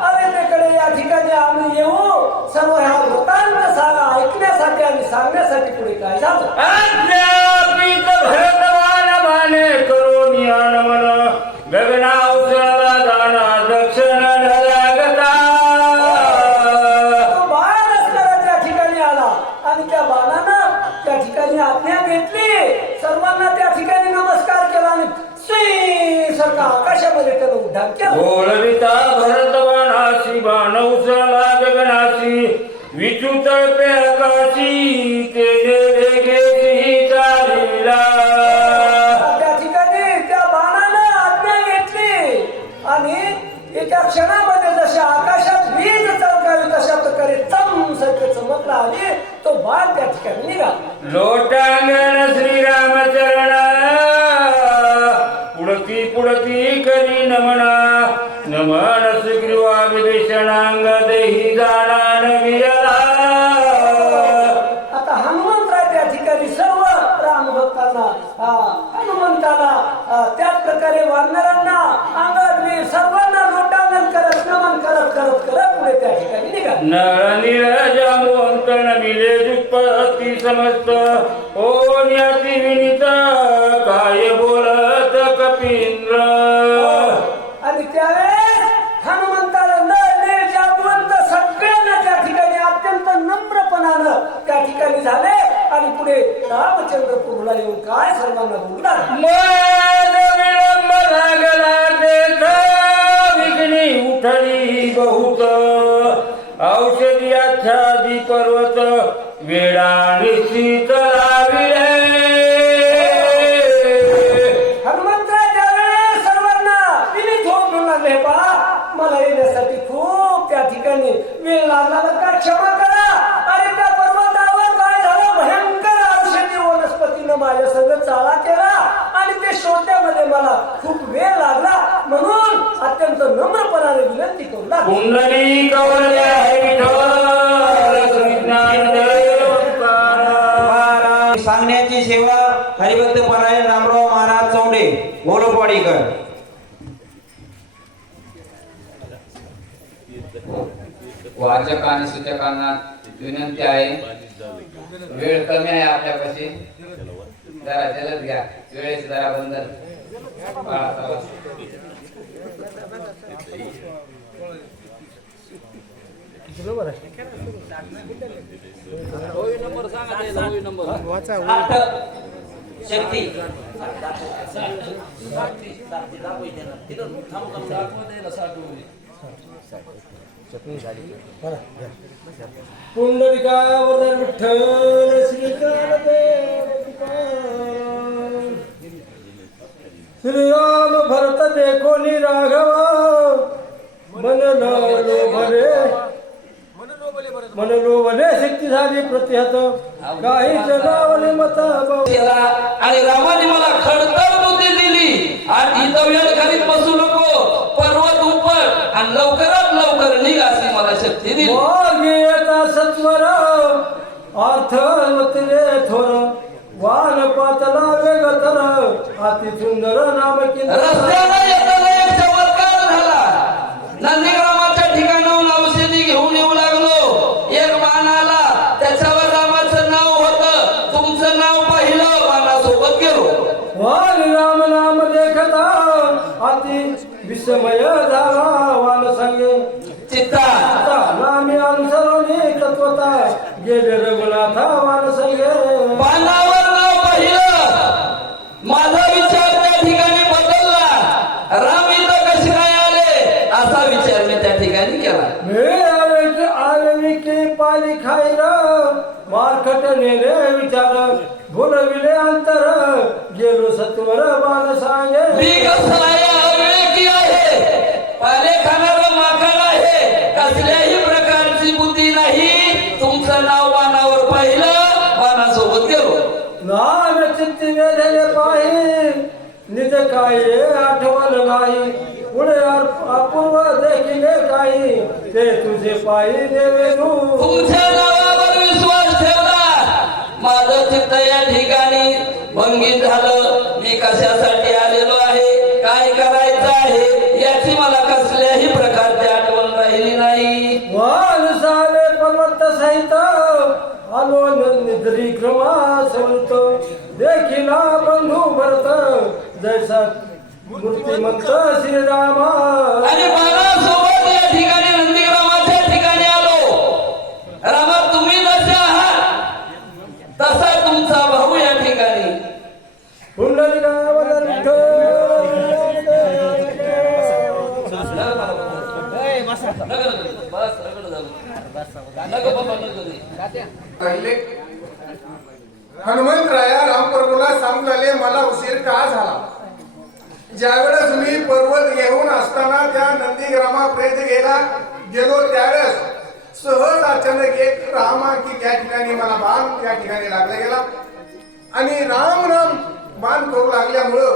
अयोध्येकडे या ठिकाणी आम्ही येऊ. सर्व ह्या वृत्तांत ऐकण्यासाठी आणि सांगण्यासाठी पुढे काय झालं. अज्ञापित भरतवान माने करून यानमन गगनावसला जाणा दक्षिण लागता. तो बाण असणारा त्या ठिकाणी आला आणि त्या बाणानं त्या ठिकाणी आज्ञा घेतली. सर्वांना त्या ठिकाणी नमस्कार केला आणि सारखा आकाशामध्ये त्यानं उड्डाण केलं. बोलविता भरतवानासी बाण उचलला गगनासी विचूत आकाशी तेने वेगेची चालिला. त्या ठिकाणी त्या बाणानं आज्ञा घेतली आणि एका क्षणामध्ये जशा आकाशात वीज चमकावी तशा प्रकारे चमसारखे चमकला आणि तो बाण त्या ठिकाणी निघाला. लोटांगण श्रीरामचरण पुढती पुढती करी नमना नमन सुग्रीवा विभीषणांग देही जाणा नविरला. आता हनुमंतराय त्या ठिकाणी सर्व रामभक्तांना हनुमंताला त्याच प्रकारे वानरांना अंगद सर्वांना लोटांगण करत नमन करत करत करत पुढे त्या ठिकाणी निघाले. नळ निरजामोहंत नमिले दुष्पती समस्त ओ न्याती विनित काय बोलत कपींद्र. आणि त्यावेळेस हनुमंताला नळ जामवंत सगळ्यांना त्या ठिकाणी अत्यंत नम्रपणानं त्या ठिकाणी झाले आणि पुढे रामचंद्र प्रभूला येऊन काय सर्वांना बोलला. विलंब लागला तेथ विघ्नी उठली बहुत औषधी आच्छादी पर्वत वेळा निश्चित लाविले. हनुमंतराय त्यावेळेस सर्वांना विनीत होऊन म्हणू लागले. पहा मला येण्यासाठी खूप त्या ठिकाणी वेळ लागला का क्षमा करा. अरे त्या पर्वतावर काय झालं भयंकर औषधी वनस्पतीनं माझ्या सगळं चाळा केला आणि ते शोधण्यामध्ये मला खूप वेळ लागला म्हणून अत्यंत नम्रपणाने विनंती करू लागले. सांगण्याची सेवा हरिभक्त परायण रामराव महाराज चौंडे गोलपाडीकर. वाचक आणि सूचकांना विनंती आहे, वेळ कमी आहे आपल्यापाशी, जरा जलद घ्या, वेळेस जरा बंधन पाळा. शक्ती पुंडलिकावरद विठ्ठल श्रीकांतदेव तुकाराम. श्रीराम भरत देखोनी राघव मन लोभले मन लोभले शक्ती झाली प्रतिहत काही जगावले मता आणि रामाने मला खडतर बुद्धी दिली. आणि इथं वेळ करीत बसू नको, पर्वत उपर आणि लवकरात लवकर निघ अशी मला शक्ती दिली. येता सत्वर अर्थ मतले थोर वान पातला वेगतर अति सुंदर नाम रस्त्याला येताना एक चमत्कार झाला. नंदीग्रामाच्या ठिकाणाहून औषधी घेऊन येऊ लागलो. एक बाण आला, त्याच्यावर रामाचं नाव होतं. तुमचं नाव पाहिलं, बाणासोबत गेलो. वान राम नाम देखता अति विस्मय झाला वान संगे चित्ता नामी अनुसरणी तत्वता गेले रघुनाथा वान संगे. बाणावर नाव पाहिलं, माझा विचार त्या ठिकाणी बदलला. राम इथं कसे काय आले असा विचार मी त्या ठिकाणी केला. आवे की पाली खाईर मारखट नेले विचार भुलविले अंतर गेलो सत्वर बाण सांगे. मी कसलाया अविवेकी आहे, पाले खाणारं माकड आहे, कसल्याही प्रकारची बुद्धी नाही. तुमचं नाव बाणावर पाहिलं, बाणासोबत गेलो. नाम चित्ती वेधले पाहि निज काही आठवण नाही. पुढे अपूर्व देखिले काही ते तुझे पायी देवे तुमच्या नावावर विश्वास ठेवला. माझं चित्त या ठिकाणी भंगीत झालं. मी कशासाठी आलेलो आहे, काय करायचं आहे याची मला कसल्याही प्रकारची आठवण राहिली नाही. वान साले पर्वत सहित आलो निद्री क्रमा संत देखिला बंधू भरत जैसा मूर्तिमंत श्रीरामा. आणि बाणासोबत या ठिकाणी नंदीग्रामाच्या ठिकाणी आलो. रामा, तुम्ही जसे आहात तसा तुमचा भाऊ या ठिकाणी. पुंडलिकावरद पहिले हनुमंतराया रामप्रभूला सांगून आले, मला उशीर का झाला. ज्यावेळेस मी पर्वत घेऊन असताना त्या नंदीग्रामापर्यंत गेलो त्यावेळेस सहज अचानक एक रामा की त्या ठिकाणी मला बाण त्या ठिकाणी लागला गेला. आणि राम राम बाण करू लागल्यामुळं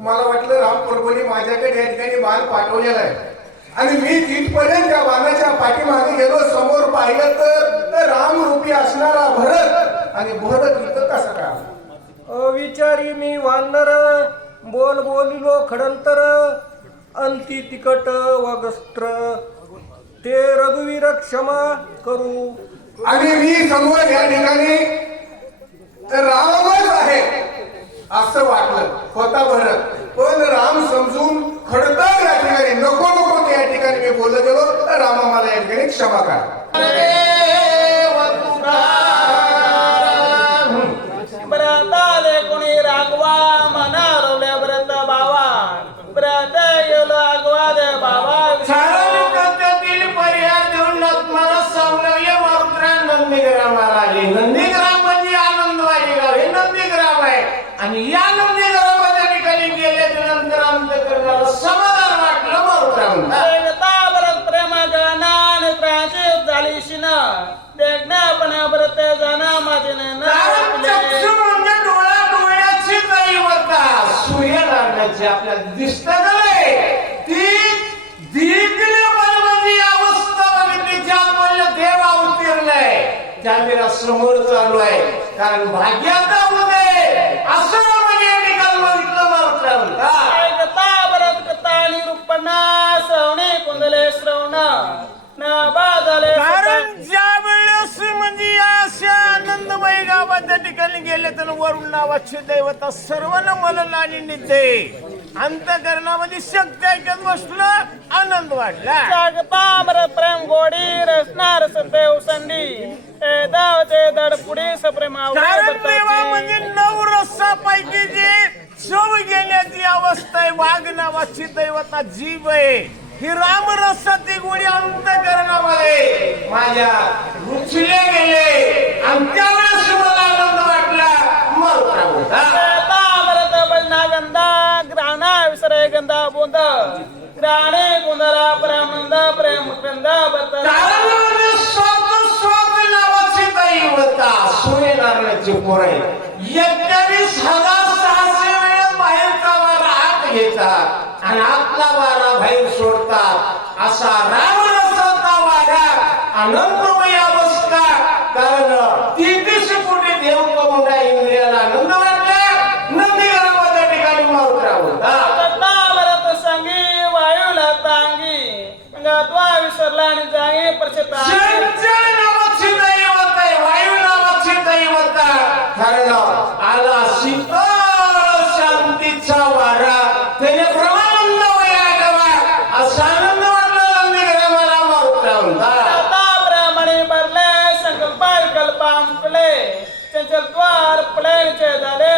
मला वाटलं रामप्रभूने माझ्याकडे या ठिकाणी बाण पाठवलेला आहे. आणि मी तिथपर्यंत त्या बाणाच्या पाठीमागे गेलो. समोर पाहिलं तर रामरूपी असणारा भरत, आणि भरत इथं कसा काय. अविचारी मी वानर बोल बोलिलो खडंतर अंती तिकट वगस्त्र ते रघुवीर क्षमा करू. आणि मी समोर या ठिकाणी रामच आहे असं वाटलं होता भरत. पण राम समजून खडतर या ठिकाणी नको नको त्या ठिकाणी मी बोलत गेलो. तर रामा मला या ठिकाणी क्षमा करा. ब्रताले कोणी रागवा मना रवल्या ब्रत बावा ब्रत येलो आगवा दे बाबा. पर्याय देऊन मला सौरव्य मारुद्रा नंदीग्रामाला आले. नंदीग्राम म्हणजे आनंदवाडी गाव हे नंदीग्राम आहे. आणि या नंदीग्रामाच्या ठिकाणी गेल्याच्या नंतर आमच्या समाधान वाटलं मारुद्राम. प्रेमाच्या नान त्रासिक झाली शिना देखण्यापणा व्रत जाना माझे म्हणजे डोळा डोळ्याची दैवता सूर्य नारायणाची आपल्याला दिसत ती दिगली म्हणजे अवस्था बघितली. ज्या देव अवतीर्णय कॅमेरा समोर चालू आहे, कारण भाग्याचा उदय असं म्हणजे निकाल बघितलं मात्र कथा भरत कथा आणि रूपणा श्रवणे कुंदले श्रवण ना बाजाले कारण ज्या वेळेस म्हणजे अशा आनंदमयी गावात त्या ठिकाणी गेले तर वरुण नावाची दैवता सर्वांना मनन आणि निधे अंतकरणामध्ये शक्ती ऐकत बसलं, आनंद वाटला. जगतामर प्रेम गोडी रसनार सदेव संडी ए दावते दड पुढे सप्रेमा कारण देवा म्हणजे नऊ रसापैकी जे शव गेल्याची अवस्था आहे. वाघ नावाची दैवता जीव आहे. ही राम रसाची गोडी अंतकरणामध्ये माझ्या रुचले गेले आणि त्यावेळेस मला आनंद वाटला. गंधा ग्राणा विसरे गंधा बोंद ग्राणे गुंदरा प्रेमंद प्रेम गंधा नावाची दैवता सूर्यनारायणाची पोर आहे. 21,600 वेळा बाहेरचा वारा आत घेतात आणि आतला वारा बाहेर सोडतात. असा रामरसाचा वारा आनंदमय अवस्था. कारण 33 कोटी देव कमुंडा इंद्रियाला आनंद वाटला. नंदीगरामध्ये ठिकाणी मावळा होता. संगी वायूला तांगी गंगा विसरला आणि जागे प्रचता चंचल नावाची दैवत आहे. वायू नावाची दैवता. कारण आला शीतळ शांतीचा वारा. त्याने ब्रह्मानंद वया गवा असा आनंद वाटला. नंदीगरा मला मावळा होता. ब्राह्मणी भरले संकल्प विकल्पा मुकले चंचल द्वार पळेचे झाले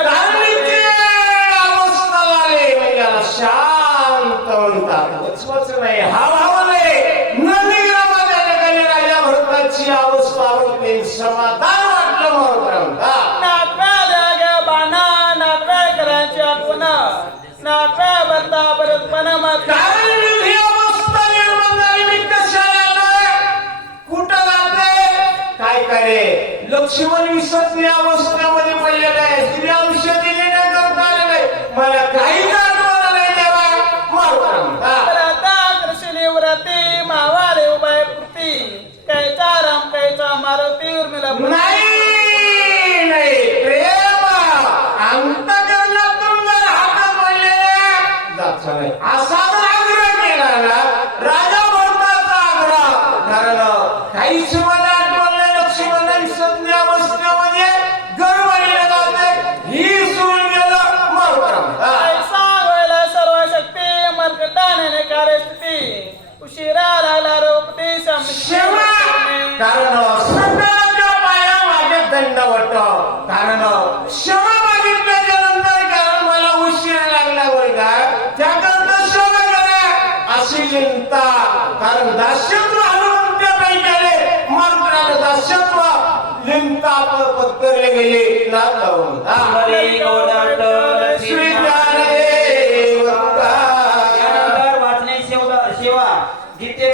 अवस्था झाले म्हणजे शांत म्हणतात. वचवच नाही, हा भाव नाही. नंदीग्रामाच्या ठिकाणी राजा भरताची अवस्था होती. समाधान वाटलं म्हणतात. नाटव्या जाग्या बाणा नाटव्या करायची आठवण नाटव्या भरता परतपणा कारण ही अवस्था निर्माण झाली. मी कशाला आलोय? कुठं जाते? काय करे? लक्ष्मण विसरल्या अवस्थेमध्ये पडलेलं आहे. तिने औषध दिले नाही, करता आले नाही. मला काहीच आठवण नाही तेव्हा कृषी व्रती मावाले उभय पुरती कैचा राम कैचा मारुती उर्मिला नाही नाही प्रेम अंतकरणातून जर हातात पडलेले जात नाही. असा जर आग्रह केला ना राजा भरताचा आग्रह. कारण काहीच मला आठवण नाही. लक्ष्मण विसरल्या अवस्थेमध्ये गडबडीला जाते. ही सोडून गेलं ऐसा व्हायला सर्व शक्ती मर्कटाने कार्यस्थिती उशिरा लागला रोपती क्षमा. कारण सगळ्यांच्या पाया माझे दंडवट. कारण क्षमा मागितल्याच्या नंतर कारण मला उशीर लागल्यावर का त्याकरता क्षमा करा अशी चिंता. कारण दास्यत्व हनुमंत्या पैकी मात्र दास्यत्व लिंता पत्करले गेले ना श्री वाचणे सेवा जिथे